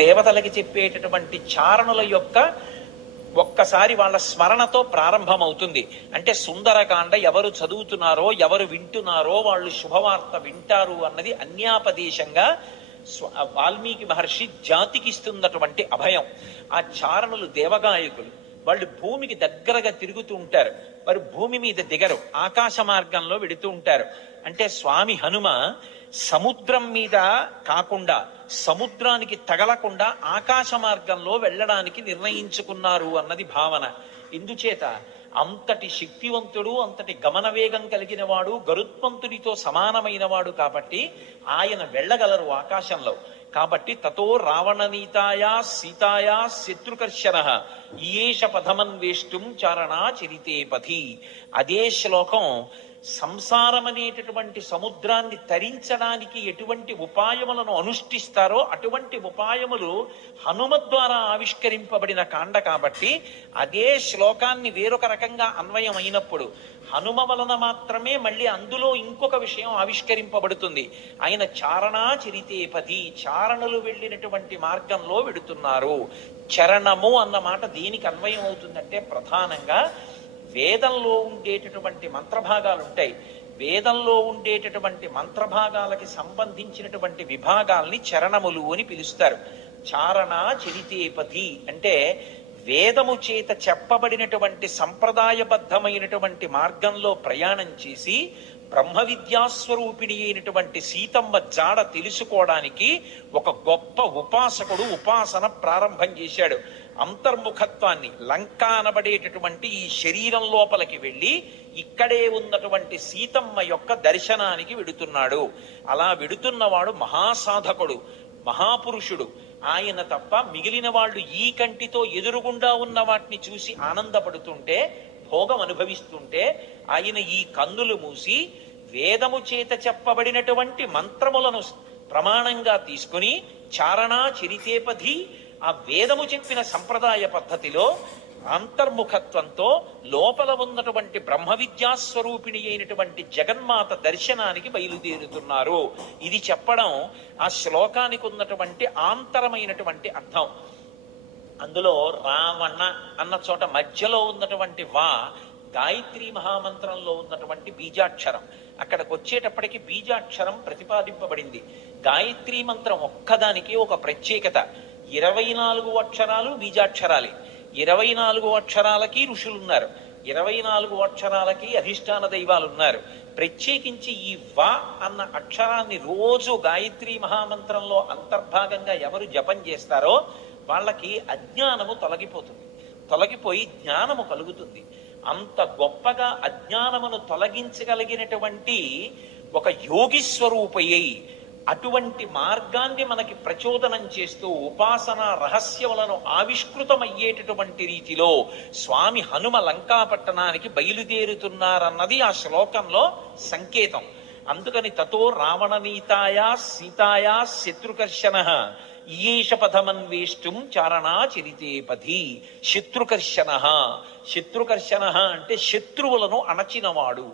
దేవతలకి చెప్పేటటువంటి చారణుల యొక్క ఒక్కసారి వాళ్ళ స్మరణతో ప్రారంభమవుతుంది. అంటే సుందరకాండ ఎవరు చదువుతున్నారో ఎవరు వింటున్నారో వాళ్ళు శుభవార్త వింటారు అన్నది అన్యాపదేశంగా వాల్మీకి మహర్షి జాతికి ఇస్తున్నటువంటి అభయం. ఆ చారణులు దేవగాయకులు, వాళ్ళు భూమికి దగ్గరగా తిరుగుతూ ఉంటారు. వారు భూమి మీద దిగరు, ఆకాశ మార్గంలో వెడుతూ ఉంటారు. అంటే స్వామి హనుమ సముద్రం మీద కాకుండా, సముద్రానికి తగలకుండా ఆకాశ మార్గంలో వెళ్ళడానికి నిర్ణయించుకున్నారు అన్నది భావన. ఇందుచేత అంతటి శక్తివంతుడు, అంతటి గమన వేగం కలిగిన వాడు, గరుత్మంతుడితో సమానమైన వాడు కాబట్టి ఆయన వెళ్ళగలరు ఆకాశంలో. కాబట్టి తతో రావణనీతాయా సీతాయా శత్రుకర్షణ ఈయేష పథమన్వేష్టం చారణా చరితే పథి. అదే శ్లోకం సంసారం అనేటటువంటి సముద్రాన్ని తరించడానికి ఎటువంటి ఉపాయములను అనుష్ఠిస్తారో అటువంటి ఉపాయములు హనుమ ద్వారా ఆవిష్కరింపబడిన కాండ కాబట్టి అదే శ్లోకాన్ని వేరొక రకంగా అన్వయం అయినప్పుడు హనుమ వలన మాత్రమే మళ్ళీ అందులో ఇంకొక విషయం ఆవిష్కరింపబడుతుంది. ఆయన చారణా చరితేపది, చారణులు వెళ్ళినటువంటి మార్గంలో వెడుతున్నారు. చరణము అన్న మాట దేనికి అన్వయం అవుతుందంటే ప్రధానంగా వేదంలో ఉండేటటువంటి మంత్రభాగాలు ఉంటాయి. వేదంలో ఉండేటటువంటి మంత్రభాగాలకి సంబంధించినటువంటి విభాగాల్ని చరణములు అని పిలుస్తారు. చారణ చరితేపతి అంటే వేదము చేత చెప్పబడినటువంటి సంప్రదాయబద్ధమైనటువంటి మార్గంలో ప్రయాణం చేసి బ్రహ్మ విద్యాస్వరూపిణి అయినటువంటి సీతమ్మ జాడ తెలుసుకోవడానికి ఒక గొప్ప ఉపాసకుడు ఉపాసన ప్రారంభం చేశాడు. అంతర్ముఖత్వాన్ని, లంక అనబడేటటువంటి ఈ శరీరం లోపలికి వెళ్ళి ఇక్కడే ఉన్నటువంటి సీతమ్మ యొక్క దర్శనానికి వెడుతున్నాడు. అలా వెడుతున్నవాడు మహాసాధకుడు, మహాపురుషుడు. ఆయన తప్ప మిగిలిన వాళ్ళు ఈ కంటితో ఎదురుగుండా ఉన్న వాటిని చూసి ఆనందపడుతుంటే, భోగం అనుభవిస్తుంటే, ఆయన ఈ కన్నులు మూసి వేదము చేత చెప్పబడినటువంటి మంత్రములను ప్రమాణంగా తీసుకుని చారణా చరితేపథి, ఆ వేదము చెప్పిన సంప్రదాయ పద్ధతిలో అంతర్ముఖత్వంతో లోపల ఉన్నటువంటి బ్రహ్మ విద్యాస్వరూపిణి అయినటువంటి జగన్మాత దర్శనానికి బయలుదేరుతున్నారు. ఇది చెప్పడం ఆ శ్లోకానికి ఉన్నటువంటి ఆంతరమైనటువంటి అర్థం. అందులో రావణ అన్న చోట మధ్యలో ఉన్నటువంటి వా గాయత్రీ మహామంత్రంలో ఉన్నటువంటి బీజాక్షరం. అక్కడికి వచ్చేటప్పటికి బీజాక్షరం ప్రతిపాదింపబడింది. గాయత్రీ మంత్రం ఒక్కదానికి ఒక ప్రత్యేకత. 24 అక్షరాలు బీజాక్షరాలే. 24 అక్షరాలకి ఋషులున్నారు, 24 అక్షరాలకి అధిష్టాన దైవాలు ఉన్నారు. ప్రత్యేకించి ఈ వా అన్న అక్షరాన్ని రోజు గాయత్రీ మహామంత్రంలో అంతర్భాగంగా ఎవరు జపం చేస్తారో వాళ్ళకి అజ్ఞానము తొలగిపోయి జ్ఞానము కలుగుతుంది. అంత గొప్పగా అజ్ఞానమును తొలగించగలిగినటువంటి ఒక యోగి స్వరూపయ్యి అటువంటి మార్గాన్ని మనకి ప్రచోదనం చేస్తూ ఉపాసన రహస్యములను ఆవిష్కృతమయ్యేటటువంటి రీతిలో స్వామి హనుమ లంకాపట్టణానికి బయలుదేరుతున్నారన్నది ఆ శ్లోకంలో సంకేతం. అందుకని తతో రావణనీతాయా సీతాయా శత్రుకర్షణ ఈయేష పథమన్వేష్టం చారణా చరితేపథి. శత్రుకర్షణ అంటే శత్రువులను అణచినవాడు.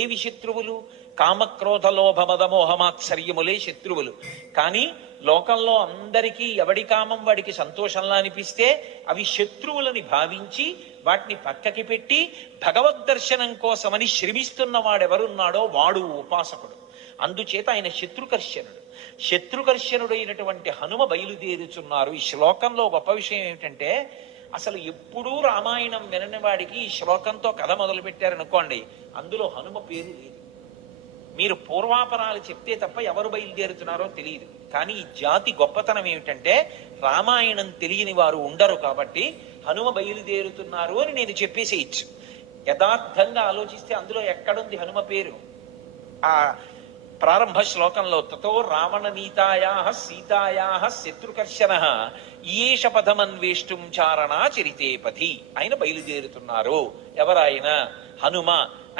ఏవి శత్రువులు? కామక్రోధ లోభ మద మోహమాత్సర్యములే శత్రువులు. కానీ లోకంలో అందరికీ ఎవడి కామం వాడికి సంతోషంలా అనిపిస్తే అవి శత్రువులని భావించి వాటిని పక్కకి పెట్టి భగవద్దర్శనం కోసమని శ్రమిస్తున్న వాడెవరున్నాడో వాడు ఉపాసకుడు. అందుచేత ఆయన శత్రుకర్షణుడైనటువంటి హనుమ బయలుదేరుచున్నారు. ఈ శ్లోకంలో గొప్ప విషయం ఏమిటంటే అసలు ఎప్పుడూ రామాయణం వినని వాడికి ఈ శ్లోకంతో కథ మొదలు పెట్టారనుకోండి, అందులో హనుమ పేరు లేదు. మీరు పూర్వాపరాలు చెప్తే తప్ప ఎవరు బయలుదేరుతున్నారో తెలియదు. కానీ ఈ జాతి గొప్పతనం ఏమిటంటే రామాయణం తెలియని వారు ఉండరు కాబట్టి హనుమ బయలుదేరుతున్నారు అని నేను చెప్పేసేయచ్చు. యథార్థంగా ఆలోచిస్తే అందులో ఎక్కడుంది హనుమ పేరు? ఆ ప్రారంభ శ్లోకంలో తతో రావణనీతాయా సీతాయా శత్రుకర్షణ ఈయేష పథమన్వేష్టం చారణా చరితేపథి. ఆయన బయలుదేరుతున్నారు. ఎవరాయన? హనుమ.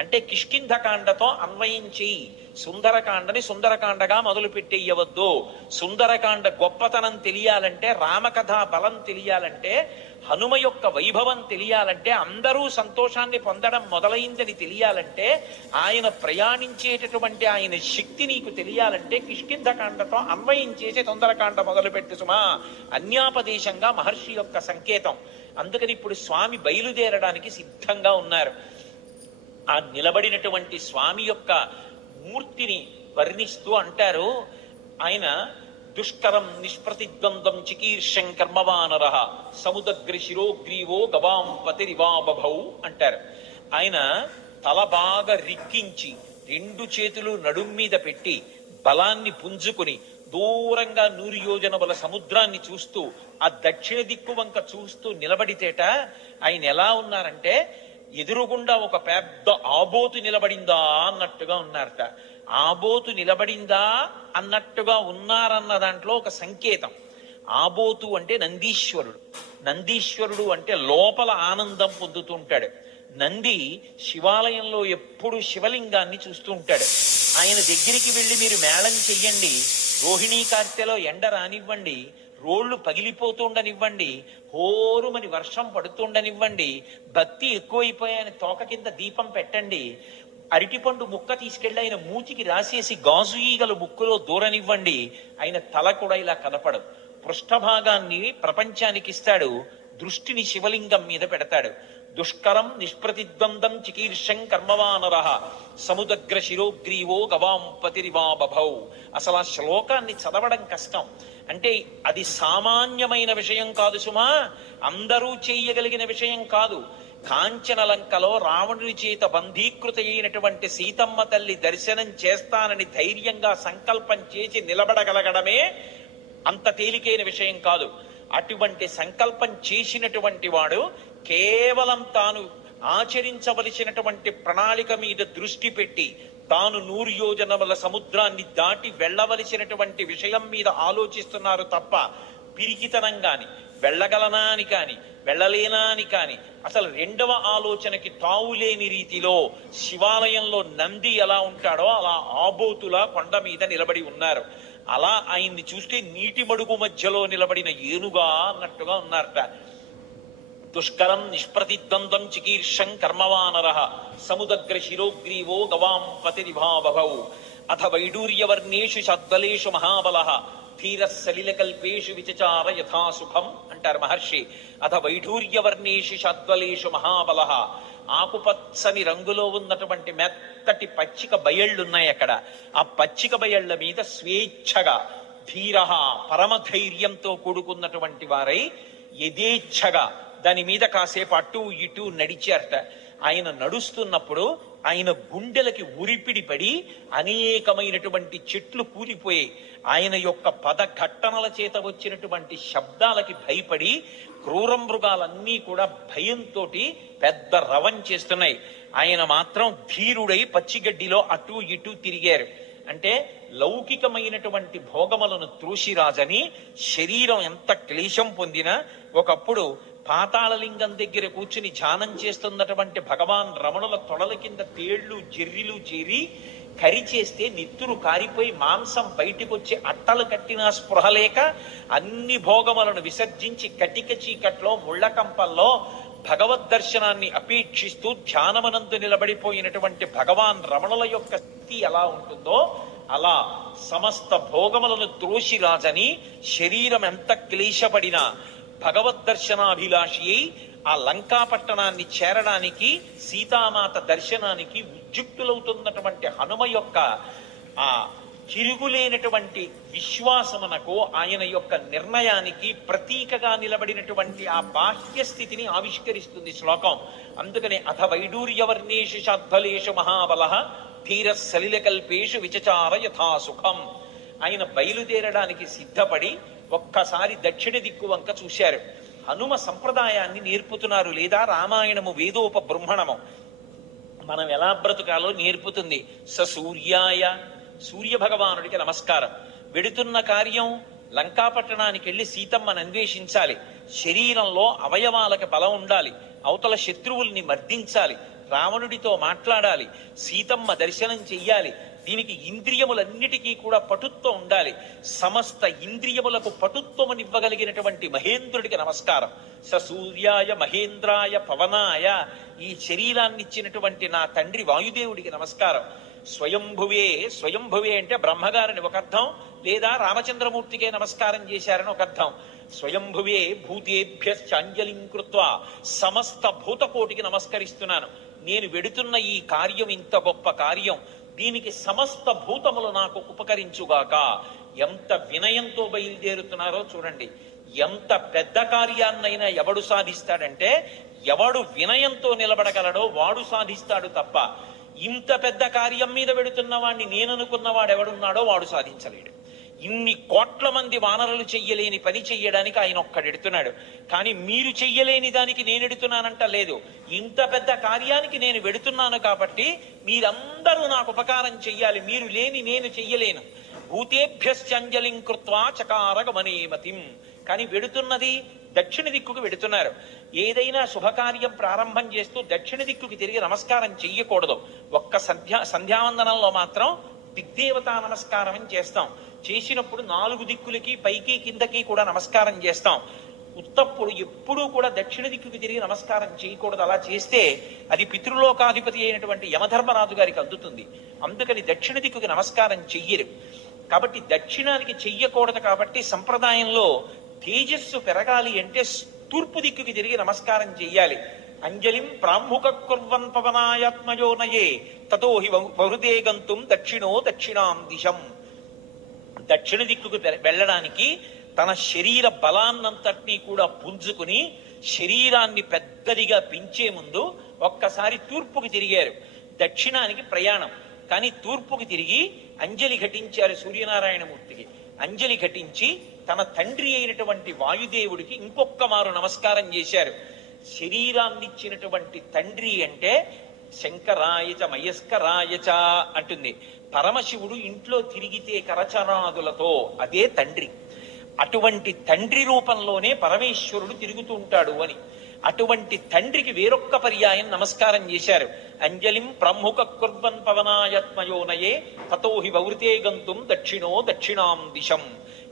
అంటే కిష్కింధకాండతో అన్వయం చెయ్యి. సుందరకాండని సుందరకాండగా మొదలు పెట్టేయవద్దు. సుందరకాండ గొప్పతనం తెలియాలంటే, రామకథ బలం తెలియాలంటే, హనుమ యొక్క వైభవం తెలియాలంటే, అందరూ సంతోషాన్ని పొందడం మొదలైందని తెలియాలంటే, ఆయన ప్రయాణించేటటువంటి ఆయన శక్తి నీకు తెలియాలంటే కిష్కింధకాండతో అన్వయం చేసి సుందరకాండ మొదలుపెట్టు సుమా. అన్యాపదేశంగా మహర్షి యొక్క సంకేతం. అందుకని ఇప్పుడు స్వామి బయలుదేరడానికి సిద్ధంగా ఉన్నారు. ఆ నిలబడినటువంటి స్వామి యొక్క మూర్తిని వర్ణిస్తూ అంటారు ఆయన, దుష్కరం నిష్ప్రతిద్వంద్వం చికీర్షం కర్మవానర సముదగ్ర శిరోగ్రీవో గవాం పతిరివాబభౌ అంటారు. ఆయన తల బాగా రిక్కించి 2 చేతులు నడుం మీద పెట్టి బలాన్ని పుంజుకుని దూరంగా 100 యోజనముల సముద్రాన్ని చూస్తూ ఆ దక్షిణ దిక్కు వంక చూస్తూ నిలబడితేట ఆయన ఎలా ఉన్నారంటే, ఎదురుగుండా ఒక పెద్ద ఆబోతు నిలబడిందా అన్నట్టుగా ఉన్నారట. ఆబోతు నిలబడిందా అన్నట్టుగా ఉన్నారన్న దాంట్లో ఒక సంకేతం. ఆబోతు అంటే నందీశ్వరుడు. నందీశ్వరుడు అంటే లోపల ఆనందం పొందుతూ ఉంటాడు. నంది శివాలయంలో ఎప్పుడు శివలింగాన్ని చూస్తూ ఉంటాడు. ఆయన దగ్గరికి వెళ్ళి మీరు మేళం చెయ్యండి, రోహిణీ కార్తెలో ఎండ రానివ్వండి, రోళ్లు పగిలిపోతుండనివ్వండి, హోరుమని వర్షం పడుతుండనివ్వండి, భక్తి ఎక్కువైపోయాయని తోక కింద దీపం పెట్టండి, అరటిపండు ముక్క తీసుకెళ్లి ఆయన మూతికి రాసేసి గాజు ఈగలు ముక్కులో దూరనివ్వండి, ఆయన తల కూడా ఇలా కనపడదు. పృష్ఠభాగాన్ని ప్రపంచానికి ఇస్తాడు, దృష్టిని శివలింగం మీద పెడతాడు. దుష్కరం నిష్ప్రతిద్వందం చికీర్షం కర్మవానర సముదగ్ర శిరోగ్రీవో గవాం పతిరివాబభౌ. అసలు ఆ శ్లోకాన్ని చదవడం కష్టం. అంటే అది సామాన్యమైన విషయం కాదు సుమా, అందరూ చేయగలిగిన విషయం కాదు. కాంచనలంకలో రావణుని చేత బంధీకృత అయినటువంటి సీతమ్మ తల్లి దర్శనం చేస్తానని ధైర్యంగా సంకల్పం చేసి నిలబడగలగడమే అంత తేలికైన విషయం కాదు. అటువంటి సంకల్పం చేసినటువంటి వాడు కేవలం తాను ఆచరించవలసినటువంటి ప్రణాళిక మీద దృష్టి పెట్టి తాను 100 యోజనముల సముద్రాన్ని దాటి వెళ్ళవలసినటువంటి విషయం మీద ఆలోచిస్తున్నారు తప్ప, పిరికితనం కాని, వెళ్ళగలనా అని కాని, వెళ్ళలేనా అని కాని, అసలు రెండవ ఆలోచనకి తావులేని రీతిలో శివాలయంలో నంది ఎలా ఉంటాడో అలా ఆబోతులా కొండ మీద నిలబడి ఉన్నారు. అలా ఆయన్ని చూస్తే నీటి మడుగు మధ్యలో నిలబడిన ఏనుగా అన్నట్టుగా ఉన్నారట. దుష్కరం నిష్ప్రతిద్వంద్వం చికీర్షం కర్మవానర సముదగ్ర శిరోగ్రీవో గవాం పతిరివాబభౌ అథ వైడూర్యవర్ణేషు షద్బలేషు మహాబల ధీర సలిలకల్పేషు విచచార యథాసుఖం అంటారు మహర్షి. అథ వైఢూర్యవర్ణేషు షద్బలేషు మహాబల. ఆకుపచ్చని రంగులో ఉన్నటువంటి మెత్తటి పచ్చిక బయళ్ళున్నాయి అక్కడ. ఆ పచ్చిక బయళ్ల మీద స్వేచ్ఛగా ధీర పరమధైర్యంతో కూడుకున్నటువంటి వారై యథేచ్ఛగా దాని మీద కాసేపు అటు ఇటు నడిచారట. ఆయన నడుస్తున్నప్పుడు ఆయన గుండెలకి ఉరిపిడి పడి అనేకమైనటువంటి చెట్లు కూలిపోయాయి. ఆయన యొక్క పదఘట్టనల చేత వచ్చినటువంటి శబ్దాలకి భయపడి క్రూర మృగాలన్నీ కూడా భయంతో పెద్ద రవం చేస్తున్నాయి. ఆయన మాత్రం ధీరుడై పచ్చిగడ్డిలో అటు ఇటు తిరిగారు. అంటే లౌకికమైనటువంటి భోగములను త్రూసిరాజని శరీరం ఎంత క్లేశం పొందినా ఒకప్పుడు పాతాళలింగం దగ్గర కూర్చుని ధ్యానం చేస్తున్నటువంటి భగవాన్ రమణుల తొడల కింద తేళ్లు జెర్రిలు చేరి కరి చేస్తే నెత్తురు కారిపోయి మాంసం బయటికొచ్చి అట్టలు కట్టినా స్పృహ లేక అన్ని భోగములను విసర్జించి కటిక చీకట్లో ముళ్ళకంపల్లో భగవద్ దర్శనాన్ని అపేక్షిస్తూ ధ్యానమనందు నిలబడిపోయినటువంటి భగవాన్ రమణుల యొక్క స్థితి ఎలా ఉంటుందో అలా సమస్త భోగములను త్రోసిరాజని శరీరం ఎంత క్లేశపడినా భగవద్దర్శనాభిలాషి అయి ఆ లంకాపట్టణాన్ని చేరడానికి సీతామాత దర్శనానికి ఉద్యుక్తులవుతున్నటువంటి హనుమ యొక్క ఆ తిరుగులేనటువంటి విశ్వాసమునకు ఆయన యొక్క నిర్ణయానికి ప్రతీకగా నిలబడినటువంటి ఆ బాహ్య స్థితిని ఆవిష్కరిస్తుంది శ్లోకం. అందుకని అథ వైడూర్యవర్ణేషు శాద్బలేషు మహాబల ధీర సలిలకల్పేషు విచచార యథాసుఖం. ఆయన బయలుదేరడానికి సిద్ధపడి ఒక్కసారి దక్షిణ దిక్కు వంక చూశారు. హనుమ సంప్రదాయాన్ని నేర్పుతున్నారు, లేదా రామాయణము వేదోప బ్రహ్మణము మనం ఎలా బ్రతుకాలో నేర్పుతుంది. సూర్యాయ సూర్య భగవానుడికి నమస్కారం. వెడుతున్న కార్యం లంకాపట్టణానికి వెళ్ళి సీతమ్మను అన్వేషించాలి. శరీరంలో అవయవాలకు బలం ఉండాలి, అవతల శత్రువుల్ని మర్దించాలి, రావణుడితో మాట్లాడాలి, సీతమ్మ దర్శనం చెయ్యాలి. దీనికి ఇంద్రియములన్నిటికీ కూడా పటుత్వం ఉండాలి. సమస్త ఇంద్రియములకు పటుత్వమునివ్వగలిగినటువంటి మహేంద్రుడికి నమస్కారం. సూర్యాయ మహేంద్రాయ పవనాయ, ఈ శరీరాన్ని ఇచ్చినటువంటి నా తండ్రి వాయుదేవుడికి నమస్కారం. స్వయంభువే, స్వయంభువే అంటే బ్రహ్మగారిని ఒక అర్థం, లేదా రామచంద్రమూర్తికే నమస్కారం చేశారని ఒక అర్థం. స్వయంభువే భూతేభ్యంజలిం కృత్వా, సమస్త భూతకోటికి నమస్కరిస్తున్నాను. నేను వెడుతున్న ఈ కార్యం ఇంత గొప్ప కార్యం, దీనికి సమస్త భూతములు నాకు ఉపకరించుగాక. ఎంత వినయంతో బయలుదేరుతున్నారో చూడండి. ఎంత పెద్ద కార్యాన్నైనా ఎవడు సాధిస్తాడంటే, ఎవడు వినయంతో నిలబడగలడో వాడు సాధిస్తాడు తప్ప, ఇంత పెద్ద కార్యం మీద వెడుతున్న వాడిని నేననుకున్నవాడు ఎవడున్నాడో వాడు సాధించలేడు. ఇన్ని కోట్ల మంది వానరులు చెయ్యలేని పని చెయ్యడానికి ఆయన ఒక్కడెడుతున్నాడు. కానీ మీరు చెయ్యలేని దానికి నేను ఎడుతున్నానంట లేదు. ఇంత పెద్ద కార్యానికి నేను వెడుతున్నాను కాబట్టి మీరందరూ నాకు ఉపకారం చెయ్యాలి. మీరు లేని నేను చెయ్యలేను. భూతేభ్యంజలిం కృత్వా చకార గమనేమతిం. కానీ వెడుతున్నది దక్షిణ దిక్కుకు వెడుతున్నారు. ఏదైనా శుభకార్యం ప్రారంభం చేస్తూ దక్షిణ దిక్కుకి తిరిగి నమస్కారం చెయ్యకూడదు. ఒక్క సంధ్యావందనంలో మాత్రం దిగ్దేవతా నమస్కారం అని చేస్తాం. చేసినప్పుడు 4 దిక్కులకి పైకి కిందకి కూడా నమస్కారం చేస్తాం. ఉత్తప్పుడు ఎప్పుడూ కూడా దక్షిణ దిక్కుకి తిరిగి నమస్కారం చేయకూడదు. అలా చేస్తే అది పితృలోకాధిపతి అయినటువంటి యమధర్మరాజు గారికి అందుతుంది. అందుకని దక్షిణ దిక్కుకి నమస్కారం చెయ్యరు. కాబట్టి దక్షిణానికి చెయ్యకూడదు. కాబట్టి సంప్రదాయంలో తేజస్సు పెరగాలి అంటే తూర్పు దిక్కుకి తిరిగి నమస్కారం చెయ్యాలి. అంజలిం ప్రాముఖ కుర్వన్ పవనాయాత్మయోనయే తతో హి బహుదే గంతుం దక్షిణో దక్షిణాం దిశం. దక్షిణ దిక్కుకు వెళ్ళడానికి తన శరీర బలాన్నంతటినీ కూడా పుంజుకుని శరీరాన్ని పెద్దదిగా పెంచే ముందు ఒక్కసారి తూర్పుకి తిరిగారు. దక్షిణానికి ప్రయాణం, కానీ తూర్పుకి తిరిగి అంజలి ఘటించారు సూర్యనారాయణమూర్తికి. అంజలి ఘటించి తన తండ్రి అయినటువంటి వాయుదేవుడికి ఇంకొక్క మారు నమస్కారం చేశారు. శరీరాన్నిచ్చినటువంటి తండ్రి అంటే శంకరాయచ మయస్కరాయచ అంటుంది. పరమశివుడు ఇంట్లో తిరిగితే కరచరాదులతో అదే తండ్రి. అటువంటి తండ్రి రూపంలోనే పరమేశ్వరుడు తిరుగుతూ ఉంటాడు అని. అటువంటి తండ్రికి వేరొక్క పర్యాయం నమస్కారం చేశారు. అంజలిం ప్రముఖ కుర్వన్ పవనాయత్మయోనయే తతో హి వృతే గంతుం దక్షిణో దక్షిణాం దిశం.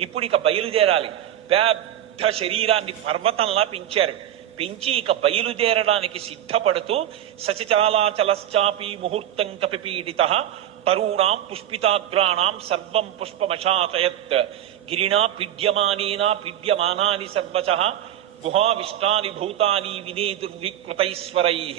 ఇప్పుడు ఇక బయలుదేరాలి. పెద్ద శరీరాన్ని పర్వతంలా పెంచారు. పెంచి ఇక బయలుదేరడానికి సిద్ధపడుతూ సచచాలాచలశ్చాపి ముహూర్తం కపిపీడిత తరుణాం పుష్పితాగ్రాణాం సర్వం పుష్పమశాతయత్ గిరిణా పీడ్యమానేనా పీడ్యమానాని సర్వశః గుహావిష్టాని భూతాని వినేదుర్వికృతైశ్వరైః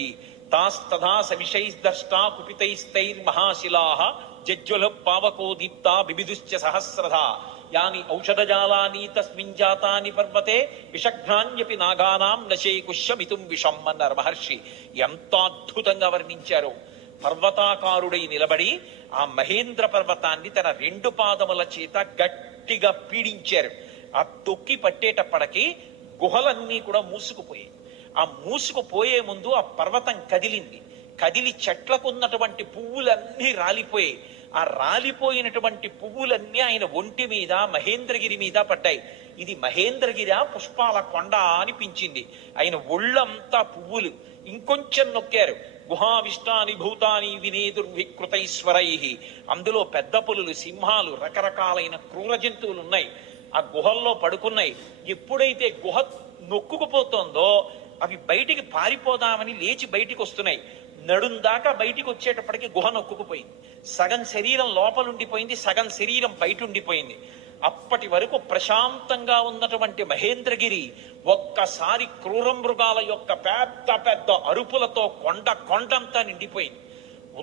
తాస్తథా సవిషైర్దష్టా కుపితైస్తైర్మహాశిలాః జజ్వల పావకో దీప్తా బిబిదుశ్చ సహస్రధా యాని ఔషధజాలాని తస్మిన్ జాతాని పర్వతే విషఘ్నాన్యపి నాగానాం నశేకుష్యమితుం విషం అన్నారు మహర్షి. ఎంత అద్భుతంగా వర్ణించారు. పర్వతాకారుడై నిలబడి ఆ మహేంద్ర పర్వతాన్ని తన 2 పాదముల చేత గట్టిగా పీడించారు. ఆ తొక్కి పట్టేటప్పటికి గుహలన్నీ కూడా మూసుకుపోయాయి. ఆ మూసుకుపోయే ముందు ఆ పర్వతం కదిలింది. కదిలి చెట్లకున్నటువంటి పువ్వులన్నీ రాలిపోయాయి. ఆ రాలిపోయినటువంటి పువ్వులన్నీ ఆయన ఒంటి మీద మహేంద్రగిరి మీద పడ్డాయి. ఇది మహేంద్రగిరి పుష్పాల కొండ అనిపించింది. ఆయన ఒళ్ళంతా పువ్వులు. ఇంకొంచెం నొక్కారు. గుహావిష్టాని భూతాని వినేదుర్వికృతైశ్వరై. అందులో పెద్ద పులులు, సింహాలు, రకరకాలైన క్రూర జంతువులు ఉన్నాయి. ఆ గుహల్లో పడుకున్నాయి. ఎప్పుడైతే గుహ నొక్కుకుపోతోందో అవి బయటికి పారిపోదామని లేచి బయటికి వస్తున్నాయి. నడుం దాకా బయటికి వచ్చేటప్పటికి గుహ నొక్కుకుపోయింది. సగం శరీరం లోపలుండిపోయింది, సగం శరీరం బయట ఉండిపోయింది. అప్పటి వరకు ప్రశాంతంగా ఉన్నటువంటి మహేంద్రగిరి ఒక్కసారి క్రూర మృగాల యొక్క పెద్ద పెద్ద అరుపులతో కొండంతా నిండిపోయింది.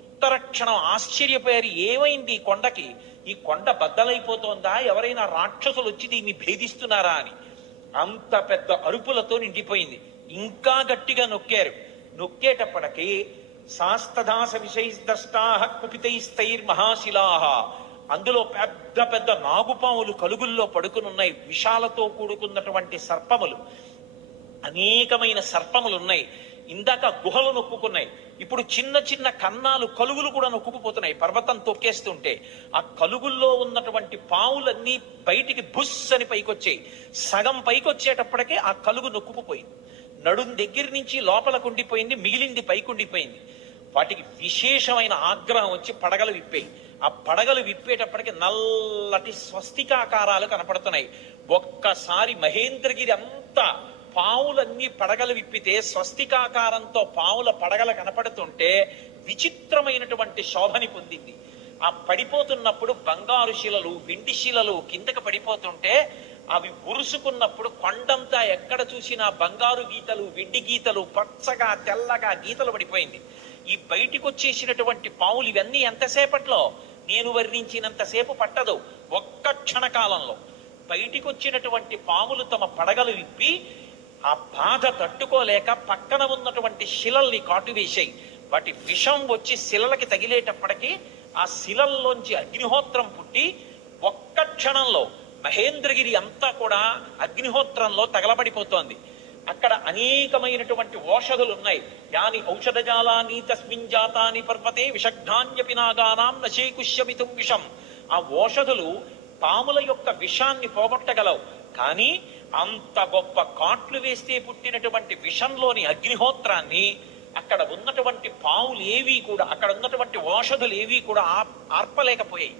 ఉత్తర క్షణం ఆశ్చర్యపోయారు. ఏమైంది ఈ కొండకి? ఈ కొండ బద్దలైపోతోందా? ఎవరైనా రాక్షసులు వచ్చి దీన్ని భేదిస్తున్నారా అని. అంత పెద్ద అరుపులతో నిండిపోయింది. ఇంకా గట్టిగా నొక్కారు. నొక్కేటప్పటికి శాస్తదాస విషైర్దష్టాః కుపితైస్తైర్మహాశిలాః. అందులో పెద్ద పెద్ద నాగుపాములు కలుగుల్లో పడుకునున్నాయి. విషాలతో కూడుకున్నటువంటి సర్పములు, అనేకమైన సర్పములు ఉన్నాయి. ఇందాక గుహలు నొక్కుకున్నాయి. ఇప్పుడు చిన్న చిన్న కన్నాలు, కలుగులు కూడా నొక్కుకుపోతున్నాయి పర్వతం తొక్కేస్తుంటే. ఆ కలుగుల్లో ఉన్నటువంటి పావులన్నీ బయటికి బుస్ అని పైకొచ్చాయి. సగం పైకొచ్చేటప్పటికే ఆ కలుగు నొక్కుకుపోయింది. నడుం దగ్గర నుంచి లోపలకు ఉండిపోయింది, మిగిలింది పైకుండిపోయింది. వాటికి విశేషమైన ఆగ్రహం వచ్చి పడగలు విప్పాయి. ఆ పడగలు విప్పేటప్పటికి నల్లటి స్వస్తికాకారాలు కనపడుతున్నాయి. ఒక్కసారి మహేంద్రగిరి అంతా పావులన్నీ పడగలు విప్పితే స్వస్తికాకారంతో పావుల పడగల కనపడుతుంటే విచిత్రమైనటువంటి శోభని పొందింది. ఆ పడిపోతున్నప్పుడు బంగారు శిలలు, వెండి శిలలు కిందకి పడిపోతుంటే అవి ఉరుసుకున్నప్పుడు కొండంతా ఎక్కడ చూసినా బంగారు గీతలు, వెండి గీతలు, పచ్చగా తెల్లగా గీతలు పడిపోయింది. ఈ బయటికి వచ్చేసినటువంటి పావులు ఇవన్నీ ఎంతసేపట్లో, నేను వర్ణించినంతసేపు పట్టదు, ఒక్క క్షణకాలంలో బయటికి వచ్చినటువంటి పాములు తమ పడగలు విప్పి ఆ బాధ తట్టుకోలేక పక్కన ఉన్నటువంటి శిలల్ని కాటువేశాయి. వాటి విషం వచ్చి శిలలకి తగిలేటప్పటికీ ఆ శిలల్లోంచి అగ్నిహోత్రం పుట్టి ఒక్క క్షణంలో మహేంద్రగిరి అంతా కూడా అగ్నిహోత్రంలో తగలబడిపోతోంది. అక్కడ అనేకమైనటువంటి ఓషధులు ఉన్నాయి. యాని ఔషధజాలాని తస్మిన్ జాతాని పర్వతే విషఘ్నాన్యపి నాగానాం నశేకుష్యమితుం విషం. ఆ ఓషధులు పాముల యొక్క విషాన్ని పోగొట్టగలవు, కానీ అంత గొప్ప కాట్లు వేస్తే పుట్టినటువంటి విషంలోని అగ్నిహోత్రాన్ని అక్కడ ఉన్నటువంటి పాములు ఏవి కూడా, అక్కడ ఉన్నటువంటి ఓషధులు ఏవి కూడా ఆర్పలేకపోయాయి.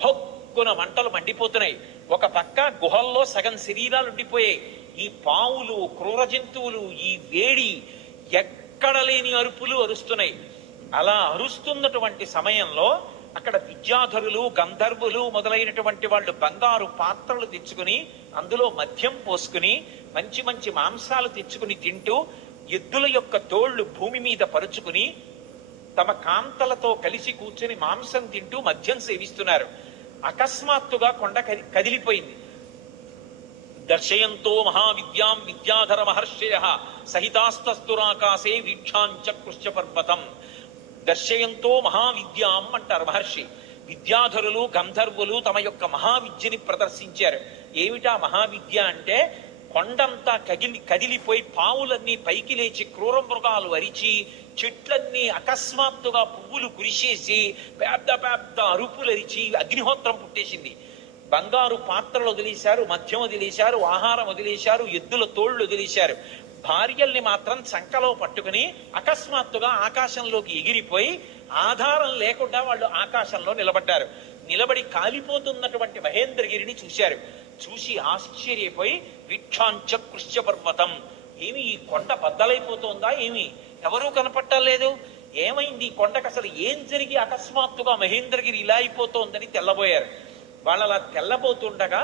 భొక్కున మంటలు మండిపోతున్నాయి. ఒక పక్క గుహల్లో సగం శరీరాలు ఉండిపోయాయి. ఈ పావులు, క్రూర జంతువులు ఈ వేడి ఎక్కడ లేని అరుపులు అరుస్తున్నాయి. అలా అరుస్తున్నటువంటి సమయంలో అక్కడ విద్యాధరులు, గంధర్వులు మొదలైనటువంటి వాళ్ళు బంగారు పాత్రలు తెచ్చుకుని అందులో మద్యం పోసుకుని మంచి మంచి మాంసాలు తెచ్చుకుని తింటూ, ఎద్దుల యొక్క తోళ్లు భూమి మీద పరుచుకుని తమ కాంతలతో కలిసి కూర్చుని మాంసం తింటూ మద్యం సేవిస్తున్నారు. అకస్మాత్తుగా కొండ కదిలిపోయింది. దర్శయంతో మహావిద్యాం విద్యాధర మహర్షయ సహితాస్తస్తురాకాశే వీక్షాంచ కృష్ణ పర్వతం. దర్శయంతో మహావిద్యాం అంటారు మహర్షి. విద్యాధరులు, గంధర్వులు తమ యొక్క మహావిద్యని ప్రదర్శించారు. ఏమిటా మహావిద్య అంటే, కొండంతా కదిలిపోయి పావులన్నీ పైకి లేచి క్రూర మృగాలు అరిచి చెట్లన్నీ అకస్మాత్తుగా పువ్వులు కురిసేసి పెద్ద పెద్ద అరుపులు అరిచి అగ్నిహోత్రం పుట్టేసింది. బంగారు పాత్రలు వదిలేశారు, మద్యం వదిలేశారు, ఆహారం వదిలేశారు, ఎద్దుల తోళ్లు వదిలేశారు. భార్యల్ని మాత్రం సంకలో పట్టుకుని అకస్మాత్తుగా ఆకాశంలోకి ఎగిరిపోయి ఆధారం లేకుండా వాళ్ళు ఆకాశంలో నిలబడ్డారు. నిలబడి కాలిపోతున్నటువంటి మహేంద్రగిరిని చూశారు. చూసి ఆశ్చర్యపోయి వీక్షాంచ కృష్ణ పర్వతం, ఏమి ఈ కొండ బద్దలైపోతుందా, ఏమి ఎవరూ కనపట్టలేదు, ఏమైంది ఈ కొండకు, అసలు ఏం జరిగి అకస్మాత్తుగా మహేంద్రగిరి ఇలా అయిపోతోందని తెల్లబోయారు. వాళ్ళలా తెల్లబోతుండగా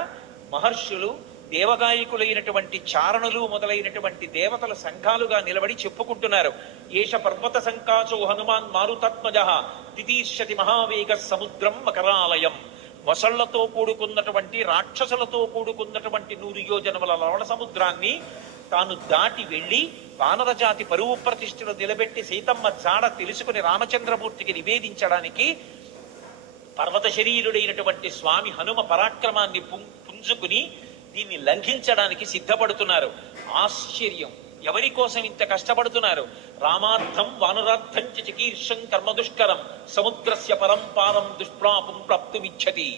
మహర్షులు, దేవగాయకులైనటువంటి చారణులు మొదలైనటువంటి దేవతల సంఘాలుగా నిలబడి చెప్పుకుంటున్నారు. ఏష పర్వత సంకాచో హనుమాన్ మారుతాత్మజ తితీర్షతి మహావేగ సముద్రం మకరాలయం. మొసళ్లతో కూడుకున్నటువంటి, రాక్షసులతో కూడుకున్నటువంటి 100 యోజనముల లవణ సముద్రాన్ని తాను దాటి వెళ్లి వానరజాతి పరువు ప్రతిష్ఠలు నిలబెట్టి సీతమ్మ జాడ తెలుసుకుని రామచంద్రమూర్తికి నివేదించడానికి పర్వత శరీరుడైనటువంటి స్వామి హనుమ పరాక్రమాన్ని పుంజుకుని దీన్ని లంఘించడానికి సిద్ధపడుతున్నారు. ఆశ్చర్యం, ఎవరి కోసం ఇంత కష్టపడుతున్నారు? రామార్థం వానరార్థం చికీర్షం కర్మదుష్కరం సముద్రస్య పరంపారం దుష్ప్రాపం ప్రాప్తుమిచ్చతి.